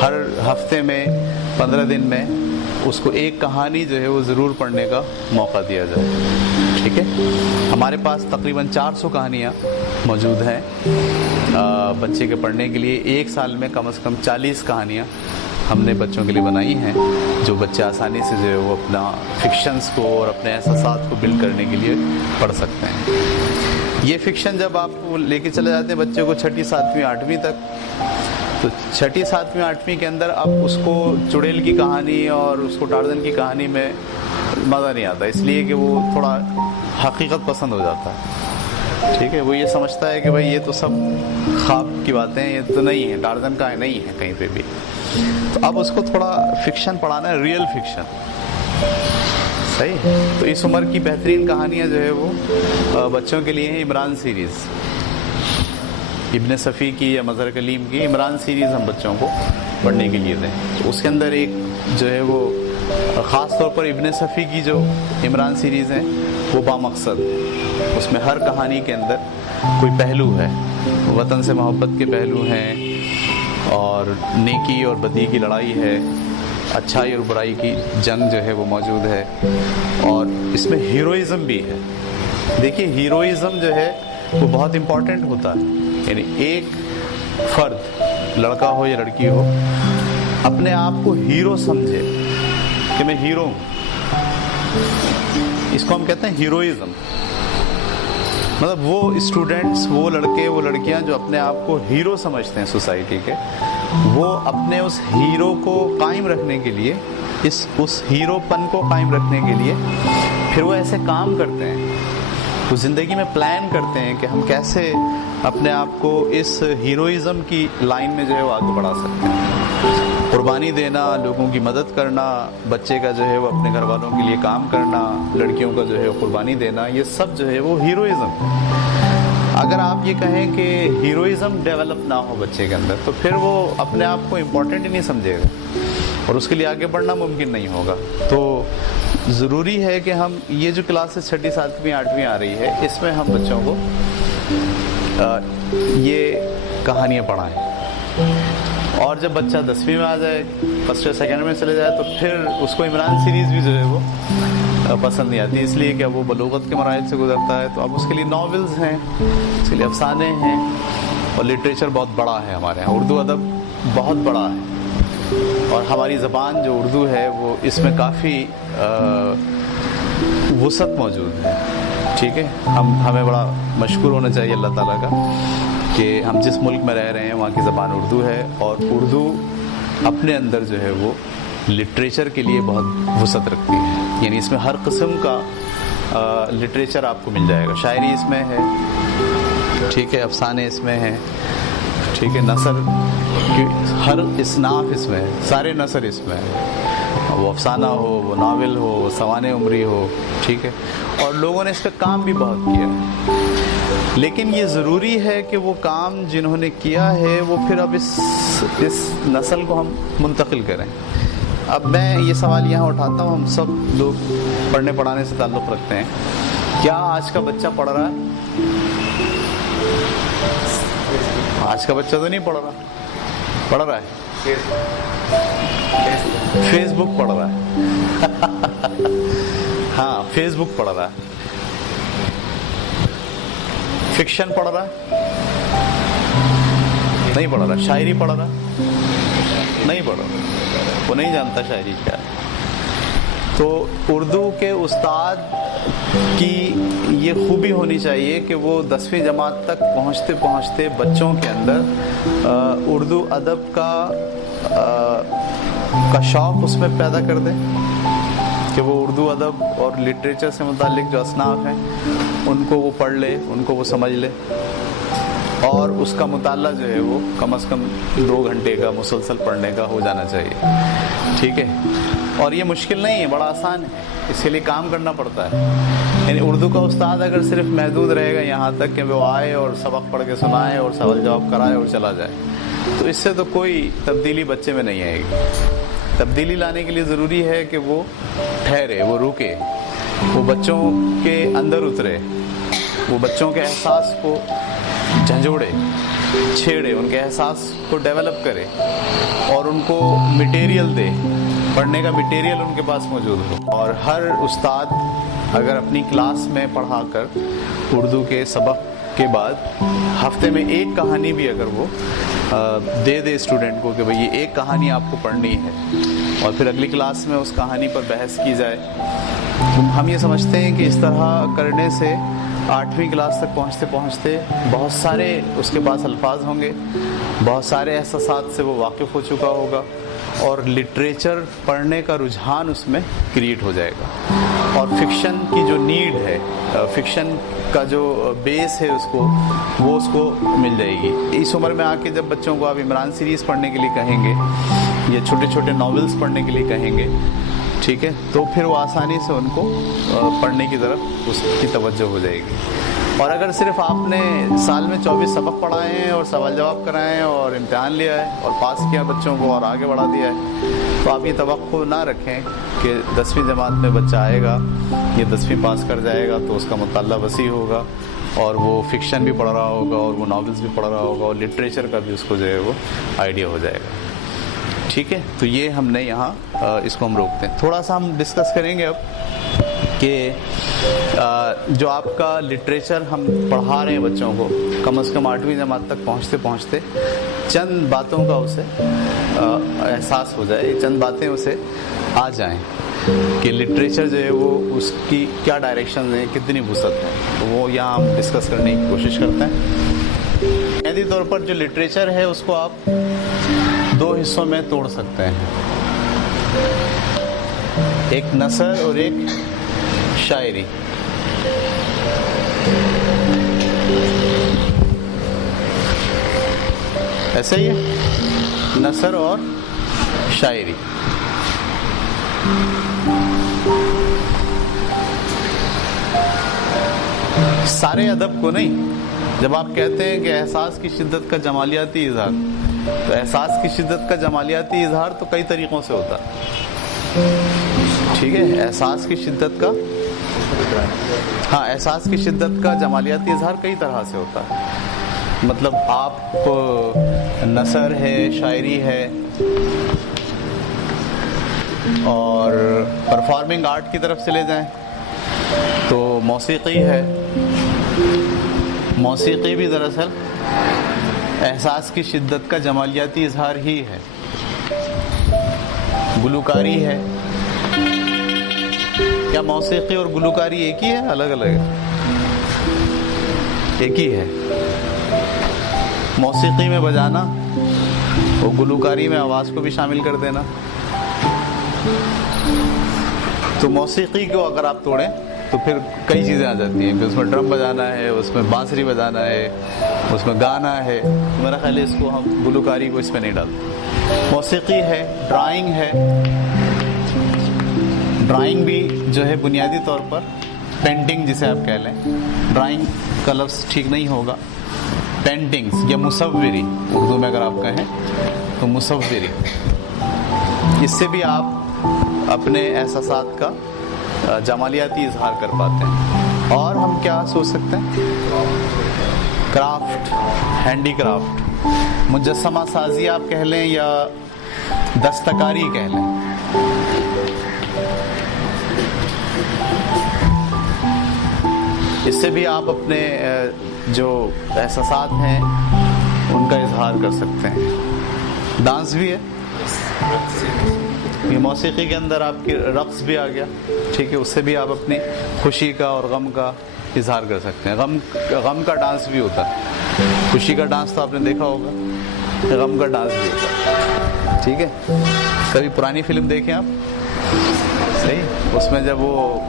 ہر ہفتے میں 15 دن میں اس کو ایک کہانی جو ہے وہ ضرور پڑھنے کا موقع دیا جائے. ٹھیک ہے. ہمارے پاس تقریباً 400 کہانیاں موجود ہیں بچے کے پڑھنے کے لیے. ایک سال میں کم از کم 40 کہانیاں ہم نے بچوں کے لیے بنائی ہیں جو بچے آسانی سے جو ہے وہ اپنا فکشنز کو اور اپنے احساسات کو بلڈ کرنے کے لیے پڑھ سکتے ہیں. یہ فکشن جب آپ لے کے چلے جاتے ہیں بچے کو 6ٹھی 7ویں 8ویں تک, تو 6ٹھی 7ویں 8ویں کے اندر اب اس کو چڑیل کی کہانی اور اس کو ٹارزن کی کہانی میں مزہ نہیں آتا, اس لیے کہ وہ تھوڑا حقیقت پسند ہو جاتا ہے. ٹھیک ہے, وہ یہ سمجھتا ہے کہ بھائی یہ تو سب خواب کی باتیں ہیں, یہ تو نہیں ہے, ٹارزن کا نہیں ہے کہیں پہ بھی. تو اب اس کو تھوڑا فکشن پڑھانا ہے, ریئل فکشن. صحیح. تو اس عمر کی بہترین کہانیاں جو ہے وہ بچوں کے لیے ہیں عمران سیریز, ابن صفی کی یا مظہر کلیم کی عمران سیریز ہم بچوں کو پڑھنے کے لیے دیں. تو اس کے اندر ایک جو ہے وہ خاص طور پر ابن صفی کی جو عمران سیریز ہیں وہ بامقصد, اس میں ہر کہانی کے اندر کوئی پہلو ہے, وطن سے محبت کے پہلو ہیں, اور نیکی اور بدی کی لڑائی ہے, اچھائی اور برائی کی جنگ جو ہے وہ موجود ہے, اور اس میں ہیروئزم بھی ہے. دیکھیے ہیروئزم جو ہے وہ بہت امپورٹنٹ ہوتا ہے. یعنی ایک فرد, لڑکا ہو یا لڑکی ہو, اپنے آپ کو ہیرو سمجھے کہ میں ہیرو ہوں. اس کو ہم کہتے ہیں ہیروئزم. مطلب وہ اسٹوڈنٹس, وہ لڑکے, وہ لڑکیاں جو اپنے آپ کو ہیرو سمجھتے ہیں سوسائٹی کے, وہ اپنے اس ہیرو کو قائم رکھنے کے لیے, اس ہیرو پن کو قائم رکھنے کے لیے پھر وہ ایسے کام کرتے ہیں, وہ زندگی میں پلان کرتے ہیں کہ ہم کیسے اپنے آپ کو اس ہیروئزم کی لائن میں جو ہے وہ آگے بڑھا سکتے ہیں. قربانی دینا, لوگوں کی مدد کرنا, بچے کا جو ہے وہ اپنے گھر والوں کے لیے کام کرنا, لڑکیوں کا جو ہے قربانی دینا, یہ سب جو ہے وہ ہیروئزم. اگر آپ یہ کہیں کہ ہیروئزم ڈیولپ نہ ہو بچے کے اندر, تو پھر وہ اپنے آپ کو امپورٹنٹ ہی نہیں سمجھے گا اور اس کے لیے آگے بڑھنا ممکن نہیں ہوگا. تو ضروری ہے کہ ہم یہ جو کلاسز 6ٹھی 7ویں 8ویں آ رہی ہے, اس میں ہم بچوں کو یہ کہانیاں پڑھائیں. اور جب بچہ 10ویں میں آ جائے, فرسٹ یا سیکنڈ میں چلے جائے, تو پھر اس کو عمران سیریز بھی جو ہے وہ پسند نہیں آتی, اس لیے کہ اب وہ بلوغت کے مراحل سے گزرتا ہے. تو اب اس کے لیے ناولز ہیں, اس کے لیے افسانے ہیں, اور لٹریچر بہت بڑا ہے ہمارے یہاں, اردو ادب بہت بڑا ہے, اور ہماری زبان جو اردو ہے وہ اس میں کافی وسعت موجود ہے. ٹھیک ہے, ہمیں بڑا مشکور ہونا چاہیے اللہ تعالیٰ کا کہ ہم جس ملک میں رہ رہے ہیں وہاں کی زبان اردو ہے, اور اردو اپنے اندر جو ہے وہ لٹریچر کے لیے بہت وسعت رکھتی ہے. یعنی اس میں ہر قسم کا لٹریچر آپ کو مل جائے گا. شاعری اس میں ہے, ٹھیک ہے, افسانے اس میں ہیں, ٹھیک ہے, نثر کی ہر اصناف اس میں ہے, سارے نثر اس میں ہے, وہ افسانہ ہو, وہ ناول ہو, وہ سوانح عمری ہو. ٹھیک ہے, اور لوگوں نے اس پہ کام بھی بہت کیا ہے. لیکن یہ ضروری ہے کہ وہ کام جنہوں نے کیا ہے وہ پھر اب اس نسل کو ہم منتقل کریں. اب میں یہ سوال یہاں اٹھاتا ہوں, ہم سب لوگ پڑھنے پڑھانے سے تعلق رکھتے ہیں, کیا آج کا بچہ پڑھ رہا ہے؟ آج کا بچہ تو نہیں پڑھ رہا ہے, فیس بک پڑھ رہا ہے. ہاں, فیس بک پڑھ رہا ہے. فکشن پڑھ رہا ہے؟ نہیں پڑھ رہا. شاعری پڑھ رہا ہے؟ نہیں پڑھ رہا, وہ نہیں جانتا شاعری کیا ہے. تو اردو کے استاد کی یہ خوبی ہونی چاہیے کہ وہ 10ویں جماعت تک پہنچتے پہنچتے بچوں کے اندر اردو ادب کا شوق اس میں پیدا کر دے, کہ وہ اردو ادب اور لٹریچر سے متعلق جو اصناف ہیں ان کو وہ پڑھ لے, ان کو وہ سمجھ لے, اور اس کا مطالعہ جو ہے وہ کم از کم 2 گھنٹے کا مسلسل پڑھنے کا ہو جانا چاہیے. ٹھیک ہے, اور یہ مشکل نہیں ہے, بڑا آسان ہے, اس کے لیے کام کرنا پڑتا ہے. یعنی اردو کا استاد اگر صرف محدود رہے گا یہاں تک کہ وہ آئے اور سبق پڑھ کے سنائے اور سوال جواب کرائے اور چلا جائے, تو اس سے تو کوئی تبدیلی بچے میں نہیں آئے گی. تبدیلی لانے کے لیے ضروری ہے کہ وہ ٹھہرے, وہ رکے, وہ بچوں کے اندر اترے, وہ بچوں کے احساس کو جھنجھوڑے, چھیڑے, ان کے احساس کو ڈیولپ کرے, اور ان کو مٹیریل دے, پڑھنے کا مٹیریل ان کے پاس موجود ہو. اور ہر استاد اگر اپنی کلاس میں پڑھا کر اردو کے سبق کے بعد ہفتے میں ایک کہانی بھی اگر وہ دے دے اسٹوڈنٹ کو کہ بھئی یہ ایک کہانی آپ کو پڑھنی ہے اور پھر اگلی کلاس میں اس کہانی پر بحث کی جائے، تو ہم یہ سمجھتے ہیں کہ اس طرح کرنے سے 8ویں کلاس تک پہنچتے پہنچتے بہت سارے اس کے پاس الفاظ ہوں گے، بہت سارے احساسات سے وہ واقف ہو چکا ہوگا اور لٹریچر پڑھنے کا رجحان اس میں کریٹ ہو جائے گا، اور فکشن کی جو نیڈ ہے، فکشن کا جو بیس ہے وہ اس کو مل جائے گی۔ اس عمر میں آ کے جب بچوں کو آپ عمران سیریز پڑھنے کے لیے کہیں گے یا چھوٹے چھوٹے ناولز پڑھنے کے لیے کہیں گے، ٹھیک ہے، تو پھر وہ آسانی سے ان کو پڑھنے کی طرف اس کی توجہ ہو جائے گی۔ اور اگر صرف آپ نے سال میں 24 سبق پڑھائے ہیں اور سوال جواب کرائے ہیں اور امتحان لیا ہے اور پاس کیا بچوں کو اور آگے بڑھا دیا ہے، تو آپ یہ توقع نہ رکھیں کہ 10ویں جماعت میں بچہ آئے گا، یہ 10ویں پاس کر جائے گا تو اس کا مطالعہ وسیع ہوگا اور وہ فکشن بھی پڑھ رہا ہوگا اور وہ ناولز بھی پڑھ رہا ہوگا اور لٹریچر کا بھی اس کو جو ہے وہ آئیڈیا ہو جائے گا، ٹھیک ہے۔ تو یہ ہم نے یہاں اس کو ہم روکتے ہیں۔ تھوڑا سا ہم ڈسکس کریں گے اب کہ جو آپ کا لٹریچر ہم پڑھا رہے ہیں بچوں کو، کم از کم 8ویں جماعت تک پہنچتے پہنچتے چند باتوں کا اسے احساس ہو جائے، چند باتیں اسے آ جائیں کہ لٹریچر جو ہے وہ اس کی کیا ڈائریکشن ہیں، کتنی وسعت ہے، تو وہ یہاں ہم ڈسکس کرنے کی کوشش کرتے ہیں۔ بنیادی طور پر جو لٹریچر ہے اس کو آپ 2 حصوں میں توڑ سکتے ہیں، ایک نثر اور ایک شاعری۔ ایسا ہی ہے، نثر اور شاعری۔ سارے ادب کو نہیں، جب آپ کہتے ہیں کہ احساس کی شدت کا جمالیاتی اظہار، تو احساس کی شدت کا جمالیاتی اظہار تو کئی طریقوں سے ہوتا ہے، ٹھیک ہے۔ احساس کی شدت کا، ہاں، احساس کی شدت کا جمالیاتی اظہار کئی طرح سے ہوتا ہے، مطلب آپ نثر ہے، شاعری ہے اور پرفارمنگ آرٹ کی طرف سے لے جائیں تو موسیقی ہے، موسیقی بھی دراصل احساس کی شدت کا جمالیاتی اظہار ہی ہے۔ گلوکاری ہے، کیا موسیقی اور گلوکاری ایک ہی ہے، الگ الگ ہے؟ ایک ہی ہے۔ موسیقی میں بجانا اور گلوکاری میں آواز کو بھی شامل کر دینا، تو موسیقی کو اگر آپ توڑیں تو پھر کئی چیزیں آ جاتی ہیں کہ اس میں ڈرم بجانا ہے، اس میں بانسری بجانا ہے، اس میں گانا ہے، تو میرا خیال ہے اس کو ہم گلوکاری کو اس میں نہیں ڈالتے۔ موسیقی ہے، ڈرائنگ ہے، ڈرائنگ بھی جو ہے بنیادی طور پر پینٹنگ جسے آپ کہہ لیں، ڈرائنگ کا لفظ ٹھیک نہیں ہوگا، پینٹنگز یا مصوری اردو میں اگر آپ کہیں تو مصوری، اس سے بھی آپ اپنے احساسات کا جمالیاتی اظہار کر پاتے ہیں۔ اور ہم کیا سوچ سکتے ہیں؟ کرافٹ، ہینڈی کرافٹ، مجسمہ سازی آپ کہہ لیں یا دستکاری کہہ لیں، اس سے بھی آپ اپنے جو احساسات ہیں ان کا اظہار کر سکتے ہیں۔ ڈانس بھی ہے، یہ موسیقی کے اندر آپ کی رقص بھی آ گیا، ٹھیک ہے، اس سے بھی آپ اپنی خوشی کا اور غم کا اظہار کر سکتے ہیں۔ غم کا ڈانس بھی ہوتا ہے، خوشی کا ڈانس تو آپ نے دیکھا ہوگا، غم کا ڈانس بھی ہوتا ہے، ٹھیک ہے۔ کبھی پرانی فلم دیکھیں آپ، صحیح، اس میں جب وہ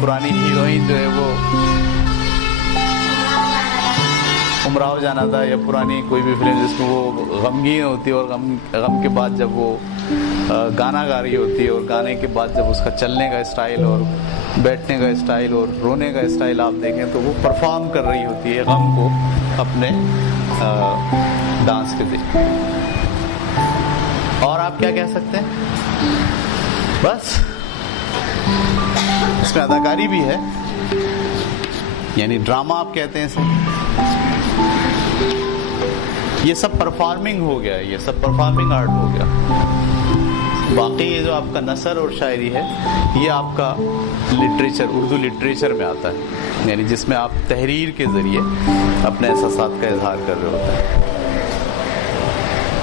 پرانی ہیروئن جو ہے وہ امراؤ جانا تھا یا پرانی کوئی بھی فلم جس میں وہ غمگین ہوتی ہے اور غم کے بعد جب وہ گانا گا رہی ہوتی ہے اور گانے کے بعد جب اس کا چلنے کا اسٹائل اور بیٹھنے کا اسٹائل اور رونے کا اسٹائل آپ دیکھیں تو وہ پرفارم کر رہی ہوتی ہے غم کو اپنے ڈانس کے ذریعے۔ اور آپ کیا کہہ سکتے ہیں؟ بس اس میں اداکاری بھی ہے، یعنی ڈرامہ آپ کہتے ہیں اسے، یہ سب پرفارمنگ ہو گیا، یہ سب پرفارمنگ آرٹ ہو گیا۔ باقی یہ جو آپ کا نثر اور شاعری ہے یہ آپ کا لٹریچر، اردو لٹریچر میں آتا ہے، یعنی جس میں آپ تحریر کے ذریعے اپنے احساسات کا اظہار کر رہے ہوتے ہیں۔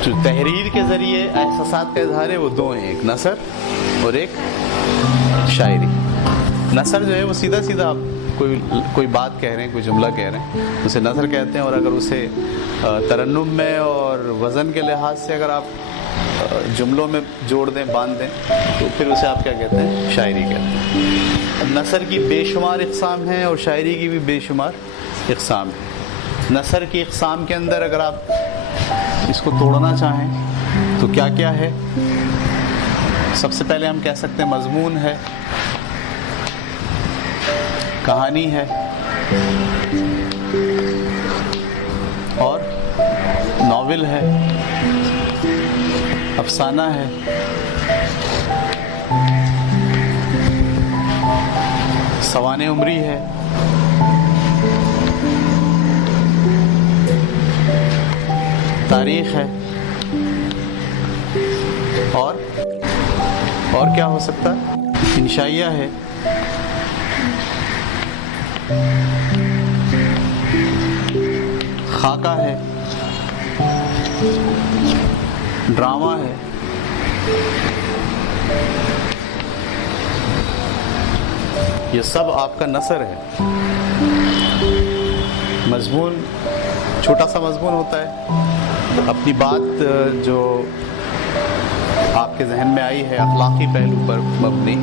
جو تحریر کے ذریعے احساسات کا اظہار ہے وہ دو ہیں، ایک نثر اور ایک شاعری۔ نثر جو ہے وہ سیدھا سیدھا آپ کوئی بات کہہ رہے ہیں، کوئی جملہ کہہ رہے ہیں، اسے نثر کہتے ہیں، اور اگر اسے ترنم میں اور وزن کے لحاظ سے اگر آپ جملوں میں جوڑ دیں، باندھ دیں، تو پھر اسے آپ کیا کہتے ہیں؟ شاعری کہتے ہیں۔ نثر کی بے شمار اقسام ہیں اور شاعری کی بھی بے شمار اقسام ہیں۔ نثر کی اقسام کے اندر اگر آپ اس کو توڑنا چاہیں تو کیا کیا ہے؟ سب سے پہلے ہم کہہ سکتے ہیں مضمون ہے، کہانی ہے، اور ناول ہے، افسانہ ہے، سوانح عمری ہے، تاریخ ہے، اور کیا ہو سکتا ہے؟ انشائیہ ہے، خاکہ ہے، ڈرامہ ہے، یہ سب آپ کا نثر ہے۔ مضمون چھوٹا سا مضمون ہوتا ہے، اپنی بات جو آپ کے ذہن میں آئی ہے اخلاقی پہلو پر مبنی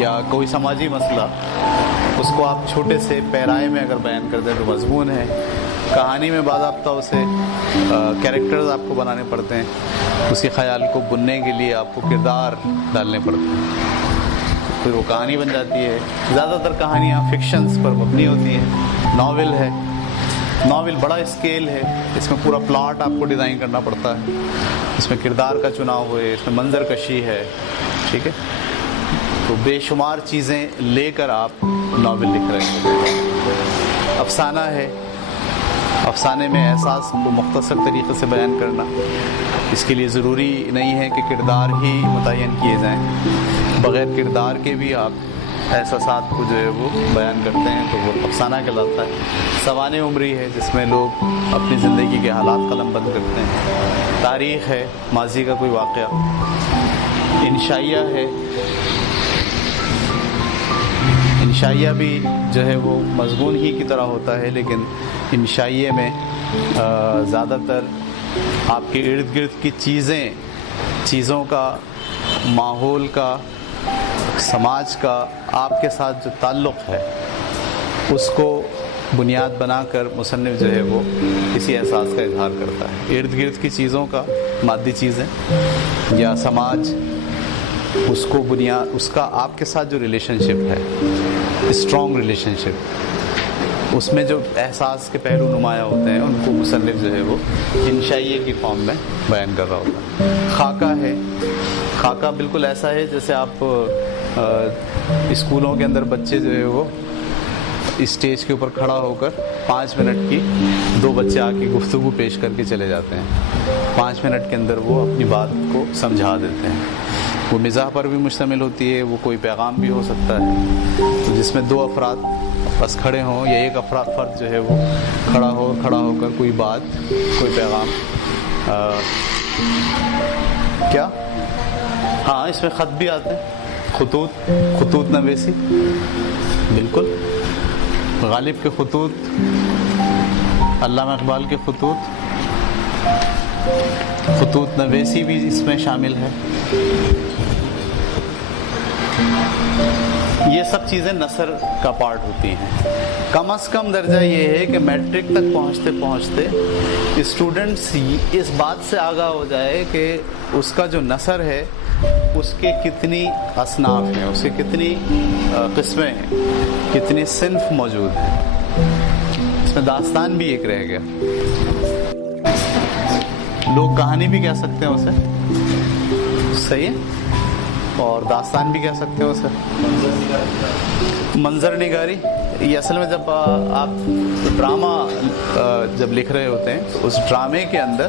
یا کوئی سماجی مسئلہ، اس کو آپ چھوٹے سے پیرائے میں اگر بیان کر دیں تو مضمون ہے۔ کہانی میں باضابطہ اسے کیریکٹرز آپ کو بنانے پڑتے ہیں، اسی خیال کو بننے کے لیے آپ کو کردار ڈالنے پڑتے ہیں، پھر وہ کہانی بن جاتی ہے۔ زیادہ تر کہانیاں فکشنز پر مبنی ہوتی ہیں۔ ناول ہے، ناول بڑا اسکیل ہے، اس میں پورا پلاٹ آپ کو ڈیزائن کرنا پڑتا ہے، اس میں کردار کا چناؤ ہوئے، اس میں منظر کشی ہے، ٹھیک ہے، تو بے شمار چیزیں لے کر آپ ناول لکھ رہے ہیں۔ افسانہ ہے، افسانے میں احساس کو مختصر طریقے سے بیان کرنا، اس کے لیے ضروری نہیں ہے کہ کردار ہی متعین کیے جائیں، بغیر کردار کے بھی آپ احساسات کو جو ہے وہ بیان کرتے ہیں، تو وہ افسانہ کہلاتا ہے۔ سوانح عمری ہے، جس میں لوگ اپنی زندگی کے حالات قلم بند کرتے ہیں۔ تاریخ ہے، ماضی کا کوئی واقعہ۔ انشائیہ ہے، انشائیہ بھی جو ہے وہ مضمون ہی کی طرح ہوتا ہے، لیکن انشائیے میں زیادہ تر آپ کے ارد گرد کی چیزوں کا، ماحول کا، سماج کا آپ کے ساتھ جو تعلق ہے اس کو بنیاد بنا کر مصنف جو ہے وہ کسی احساس کا اظہار کرتا ہے۔ ارد گرد کی چیزوں کا، مادی چیزیں یا سماج، اس کو بنیاد، اس کا آپ کے ساتھ جو ریلیشن شپ ہے، اسٹرانگ ریلیشن شپ، اس میں جو احساس کے پہلو نمایاں ہوتے ہیں ان کو مصنف جو ہے وہ انشائیے کی فارم میں بیان کر رہا ہوتا ہے۔ خاکہ ہے، خاکہ بالکل ایسا ہے جیسے آپ اسکولوں کے اندر بچے جو ہے وہ اسٹیج کے اوپر کھڑا ہو کر 5 منٹ کی 2 بچے آ کے گفتگو پیش کر کے چلے جاتے ہیں، 5 منٹ کے اندر وہ اپنی بات کو سمجھا دیتے ہیں۔ وہ مزاح پر بھی مشتمل ہوتی ہے، وہ کوئی پیغام بھی ہو سکتا ہے، تو جس میں 2 افراد بس کھڑے ہوں یا ایک فرد جو ہے وہ کھڑا ہو کر کوئی بات، کوئی پیغام، کیا ہاں اس میں خط بھی آتے ہیں، خطوط نویسی، بالکل غالب کے خطوط، علامہ اقبال کے خطوط نویسی بھی اس میں شامل ہے۔ یہ سب چیزیں نثر کا پارٹ ہوتی ہیں۔ کم از کم درجہ یہ ہے کہ میٹرک تک پہنچتے پہنچتے اسٹوڈنٹس اس بات سے آگاہ ہو جائے کہ اس کا جو نثر ہے اس کے کتنی اصناف ہیں، اس کے کتنی قسمیں ہیں، کتنی صنف موجود ہیں۔ اس میں داستان بھی ایک رہ گیا، لوگ کہانی بھی کہہ سکتے ہیں اسے، صحیح ہے، اور داستان بھی کہہ سکتے ہیں اسے۔ منظر نگاری، یہ اصل میں جب آپ ڈرامہ جب لکھ رہے ہوتے ہیں تو اس ڈرامے کے اندر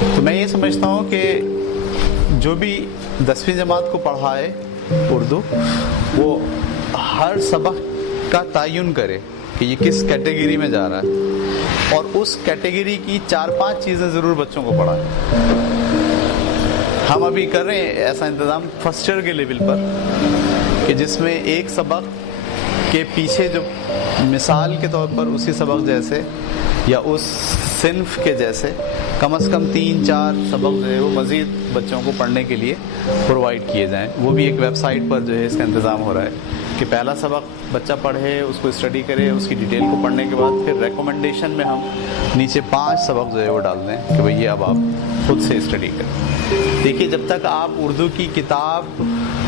تو میں یہ سمجھتا ہوں کہ جو بھی 10ویں جماعت کو پڑھائے اردو، وہ ہر سبق کا تعین کرے کہ یہ کس کیٹیگری میں جا رہا ہے، اور اس کیٹیگری کی 4-5 چیزیں ضرور بچوں کو پڑھائیں۔ ہم ابھی کر رہے ہیں ایسا انتظام فرسٹ ایئر کے لیول پر کہ جس میں ایک سبق کے پیچھے جو مثال کے طور پر اسی سبق جیسے یا اس صنف کے جیسے کم از کم 3-4 سبق جو ہے وہ مزید بچوں کو پڑھنے کے لیے پرووائڈ کیے جائیں۔ وہ بھی ایک ویب سائٹ پر جو ہے اس کا انتظام ہو رہا ہے کہ پہلا سبق بچہ پڑھے، اس کو اسٹڈی کرے، اس کی ڈیٹیل کو پڑھنے کے بعد پھر ریکومنڈیشن میں ہم نیچے 5 سبق جو ہے وہ ڈال دیں کہ بھئی یہ اب آپ خود سے اسٹڈی کریں۔ دیکھیے، جب تک آپ اردو کی کتاب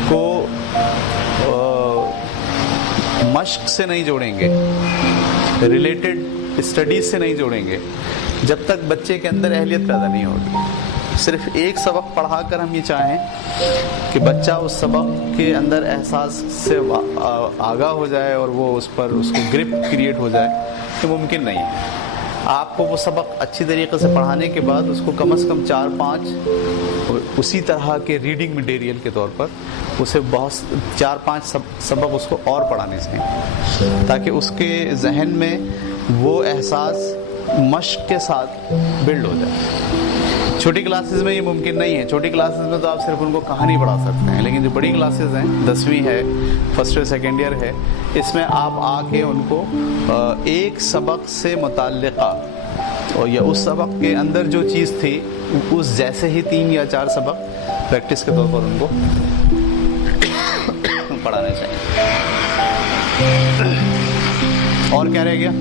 کو مشق سے نہیں جوڑیں گے، ریلیٹڈ اسٹڈیز سے نہیں جوڑیں گے، جب تک بچے کے اندر اہلیت پیدا نہیں ہوگی۔ صرف ایک سبق پڑھا کر ہم یہ چاہیں کہ بچہ اس سبق کے اندر احساس سے آگاہ ہو جائے اور وہ اس پر اس کو گرپ کریٹ ہو جائے، یہ ممکن نہیں ہے۔ آپ کو وہ سبق اچھی طریقے سے پڑھانے کے بعد اس کو کم از کم 4-5 اسی طرح کے ریڈنگ مٹیریل کے طور پر اسے بہت 4-5 سبق اس کو اور پڑھانے چاہیے، تاکہ اس کے ذہن میں وہ احساس مشق کے ساتھ بلڈ ہو جائے۔ چھوٹی کلاسز میں یہ ممکن نہیں ہے۔ چھوٹی کلاسز میں تو آپ صرف ان کو کہانی پڑھا سکتے ہیں، لیکن جو بڑی کلاسز ہیں، 10ویں ہے، فرسٹ ایئر سیکنڈ ایئر ہے، اس میں آپ آ کے ان کو ایک سبق سے متعلقہ اور یا اس سبق کے اندر جو چیز تھی اس جیسے ہی 3 یا 4 سبق پریکٹس کے طور پر ان کو پڑھانے چاہیے۔ اور کیا رہ گیا؟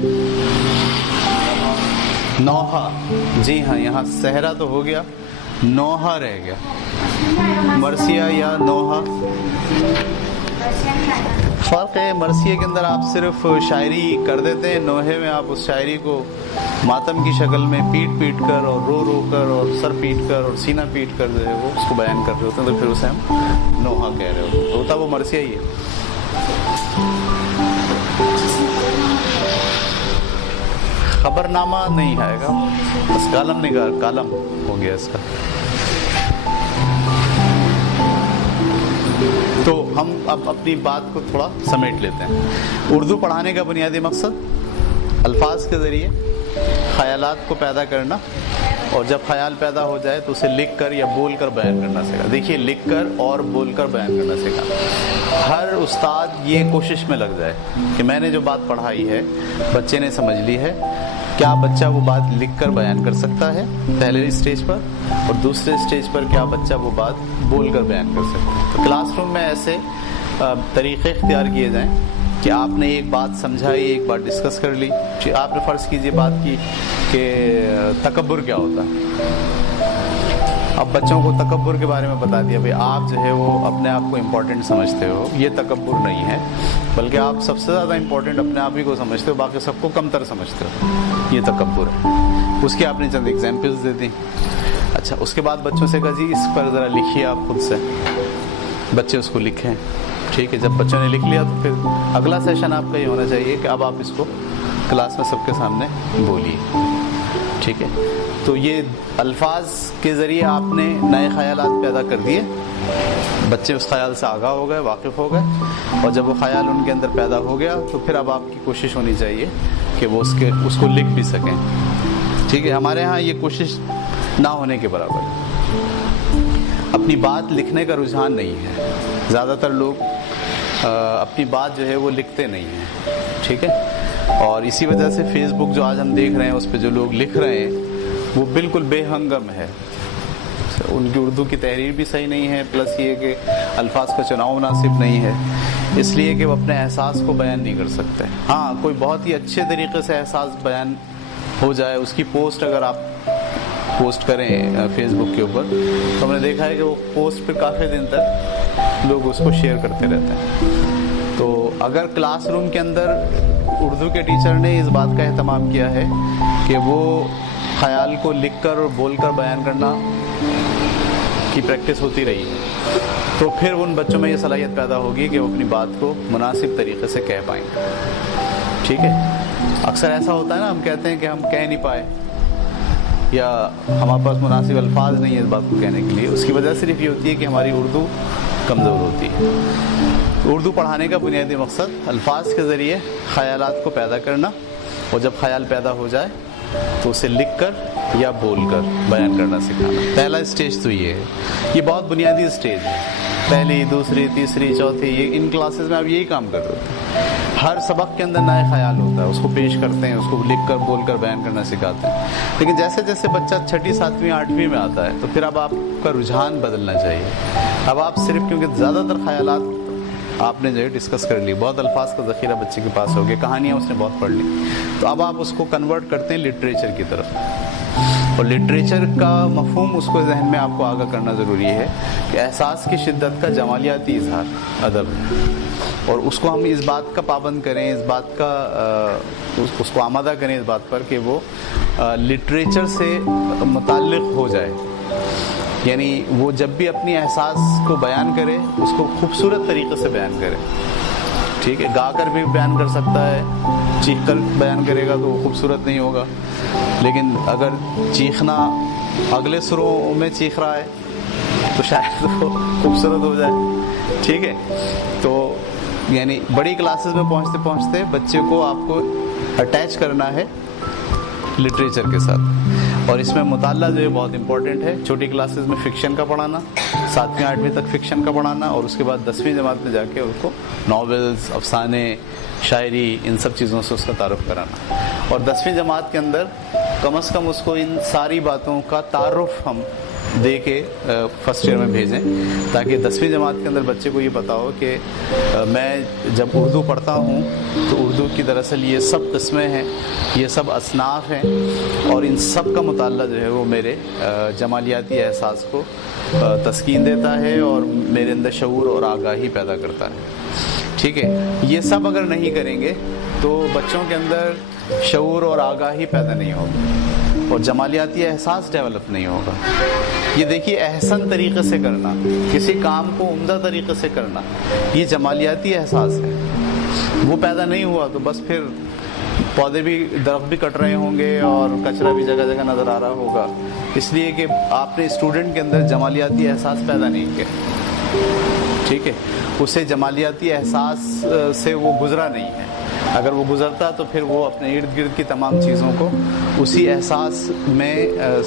نوحہ۔ جی ہاں، یہاں صحرا تو ہو گیا، نوحہ رہ گیا۔ مرثیہ یا نوحہ فرق ہے۔ مرثیہ کے اندر آپ صرف شاعری کر دیتے ہیں، نوحے میں آپ اس شاعری کو ماتم کی شکل میں پیٹ پیٹ کر اور رو رو کر اور سر پیٹ کر اور سینہ پیٹ کر جو ہے وہ اس کو بیان کر رہے ہوتے ہیں، تو پھر اسے ہم نوحہ کہہ رہے ہوتا وہ مرثیہ ہی ہے۔ خبر نامہ نہیں آئے گا، بس کالم نگار، کالم ہو گیا اس کا۔ تو ہم اب اپنی بات کو تھوڑا سمیٹ لیتے ہیں۔ اردو پڑھانے کا بنیادی مقصد الفاظ کے ذریعے خیالات کو پیدا کرنا، اور جب خیال پیدا ہو جائے تو اسے لکھ کر یا بول کر بیان کرنا سیکھا۔ دیکھیے، لکھ کر اور بول کر بیان کرنا سیکھا۔ ہر استاد یہ کوشش میں لگ جائے کہ میں نے جو بات پڑھائی ہے بچے نے سمجھ لی ہے، کیا بچہ وہ بات لکھ کر بیان کر سکتا ہے پہلے اسٹیج پر، اور دوسرے اسٹیج پر کیا بچہ وہ بات بول کر بیان کر سکتا ہے۔ تو کلاس روم میں ایسے طریقے اختیار کیے جائیں کہ آپ نے ایک بات سمجھائی، ایک بات ڈسکس کر لی۔ آپ نے فرض کیجئے بات کی کہ تکبر کیا ہوتا ہے، اب بچوں کو تکبر کے بارے میں بتا دیا، بھئی آپ جو ہے وہ اپنے آپ کو امپورٹنٹ سمجھتے ہو، یہ تکبر نہیں ہے، بلکہ آپ سب سے زیادہ امپورٹنٹ اپنے آپ ہی کو سمجھتے ہو، باقی سب کو کم تر سمجھتے ہو، یہ تکبر ہے۔ اس کی آپ نے چند ایگزامپلس دے دی۔ اچھا، اس کے بعد بچوں سے کہا جی اس پر ذرا لکھیے آپ خود سے، بچے اس کو لکھیں۔ ٹھیک ہے، جب بچوں نے لکھ لیا تو پھر اگلا سیشن آپ کا یہ ہونا چاہیے کہ اب آپ اس کو کلاس میں سب کے سامنے بولیے۔ ٹھیک ہے، تو یہ الفاظ کے ذریعے آپ نے نئے خیالات پیدا کر دیے، بچے اس خیال سے آگاہ ہو گئے، واقف ہو گئے، اور جب وہ خیال ان کے اندر پیدا ہو گیا تو پھر اب آپ کی کوشش ہونی چاہیے کہ وہ اس کو لکھ بھی سکیں۔ ٹھیک ہے، ہمارے ہاں یہ کوشش نہ ہونے کے برابر ہے۔ اپنی بات لکھنے کا رجحان نہیں ہے، زیادہ تر لوگ اپنی بات جو ہے وہ لکھتے نہیں ہیں۔ ٹھیک ہے، اور اسی وجہ سے فیس بک جو آج ہم دیکھ رہے ہیں اس پہ جو لوگ لکھ رہے ہیں وہ بالکل بے ہنگم ہے، ان کی اردو کی تحریر بھی صحیح نہیں ہے، پلس یہ کہ الفاظ کا چناؤ مناسب نہیں ہے، اس لیے کہ وہ اپنے احساس کو بیان نہیں کر سکتے۔ ہاں، کوئی بہت ہی اچھے طریقے سے احساس بیان ہو جائے، اس کی پوسٹ اگر آپ پوسٹ کریں فیس بک کے اوپر تو ہم نے دیکھا ہے کہ وہ پوسٹ پھر کافی دن تک لوگ اس کو شیئر کرتے رہتے ہیں۔ تو اگر کلاس روم کے اندر اردو کے ٹیچر نے اس بات کا اہتمام کیا ہے کہ وہ خیال کو لکھ کر اور بول کر بیان کرنا کی پریکٹس ہوتی رہی، تو پھر ان بچوں میں یہ صلاحیت پیدا ہوگی کہ وہ اپنی بات کو مناسب طریقے سے کہہ پائیں گے۔ ٹھیک ہے، اکثر ایسا ہوتا ہے نا، ہم کہتے ہیں کہ ہم کہہ نہیں پائے، یا ہمارے پاس مناسب الفاظ نہیں ہے اس بات کو کہنے کے لیے، اس کی وجہ صرف یہ ہوتی ہے کہ ہماری اردو کمزور ہوتی ہے۔ اردو پڑھانے کا بنیادی مقصد الفاظ کے ذریعے خیالات کو پیدا کرنا، اور جب خیال پیدا ہو جائے تو اسے لکھ کر یا بول کر بیان کرنا سکھانا۔ پہلا اسٹیج تو یہ ہے، یہ بہت بنیادی اسٹیج ہے۔ پہلی، دوسری، تیسری، چوتھی، یہ ان کلاسز میں آپ یہی کام کر رہے ہوتے ہیں۔ ہر سبق کے اندر نئے خیال ہوتا ہے، اس کو پیش کرتے ہیں، اس کو لکھ کر بول کر بیان کرنا سکھاتے ہیں۔ لیکن جیسے جیسے بچہ 6ٹھی، 7ویں، 8ویں میں آتا ہے تو پھر اب آپ کا رجحان بدلنا چاہیے۔ اب آپ صرف، کیونکہ زیادہ تر خیالات آپ نے جو ہے ڈسکس کر لی، بہت الفاظ کا ذخیرہ بچے کے پاس ہو گیا، کہانیاں اس نے بہت پڑھ لی، تو اب آپ اس کو کنورٹ کرتے ہیں لٹریچر کی طرف، اور لٹریچر کا مفہوم اس کو ذہن میں آپ کو آگاہ کرنا ضروری ہے کہ احساس کی شدت کا جمالیاتی اظہار ادب ہے، اور اس کو ہم اس بات کا پابند کریں، اس بات کا اس کو آمادہ کریں اس بات پر کہ وہ لٹریچر سے متعلق ہو جائے، یعنی وہ جب بھی اپنی احساس کو بیان کرے اس کو خوبصورت طریقے سے بیان کرے، ٹھیک ہے، گا کر بھی بیان کر سکتا ہے، چیخ کر بیان کرے گا تو وہ خوبصورت نہیں ہوگا، لیکن اگر چیخنا اگلے سروں میں چیخ رہا ہے تو شاید وہ خوبصورت ہو جائے، ٹھیک ہے۔ تو یعنی بڑی کلاسز میں پہنچتے پہنچتے بچے کو آپ کو اٹیچ کرنا ہے لٹریچر کے ساتھ، اور اس میں مطالعہ جو ہے بہت امپورٹنٹ ہے۔ چھوٹی کلاسز میں فکشن کا پڑھانا، 7ویں 8ویں تک فکشن کا پڑھانا، اور اس کے بعد 10ویں جماعت میں جا کے اس کو ناولز، افسانے، شاعری، ان سب چیزوں سے اس کا تعارف کرانا، اور 10ویں جماعت کے اندر کم از کم اس کو ان ساری باتوں کا تعارف ہم دے کے فرسٹ ایئر میں بھیجیں، تاکہ 10ویں جماعت کے اندر بچے کو یہ پتا ہو کہ میں جب اردو پڑھتا ہوں تو اردو کی دراصل یہ سب قسمیں ہیں، یہ سب اصناف ہیں، اور ان سب کا مطالعہ جو ہے وہ میرے جمالیاتی احساس کو تسکین دیتا ہے اور میرے اندر شعور اور آگاہی پیدا کرتا ہے، ٹھیک ہے۔ یہ سب اگر نہیں کریں گے تو بچوں کے اندر شعور اور آگاہی پیدا نہیں ہوگی اور جمالیاتی احساس ڈیولپ نہیں ہوگا۔ یہ دیکھیے، احسن طریقے سے کرنا، کسی کام کو عمدہ طریقے سے کرنا، یہ جمالیاتی احساس ہے۔ وہ پیدا نہیں ہوا تو بس پھر پودے بھی، درخت بھی کٹ رہے ہوں گے اور کچرا بھی جگہ جگہ نظر آ رہا ہوگا، اس لیے کہ آپ نے اسٹوڈنٹ کے اندر جمالیاتی احساس پیدا نہیں کیا، ٹھیک ہے، اسے جمالیاتی احساس سے وہ گزرا نہیں ہے۔ اگر وہ گزرتا تو پھر وہ اپنے ارد گرد کی تمام چیزوں کو اسی احساس میں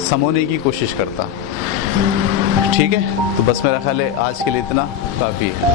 سمونے کی کوشش کرتا، ٹھیک ہے۔ تو بس میرا خیال ہے آج کے لیے اتنا کافی ہے۔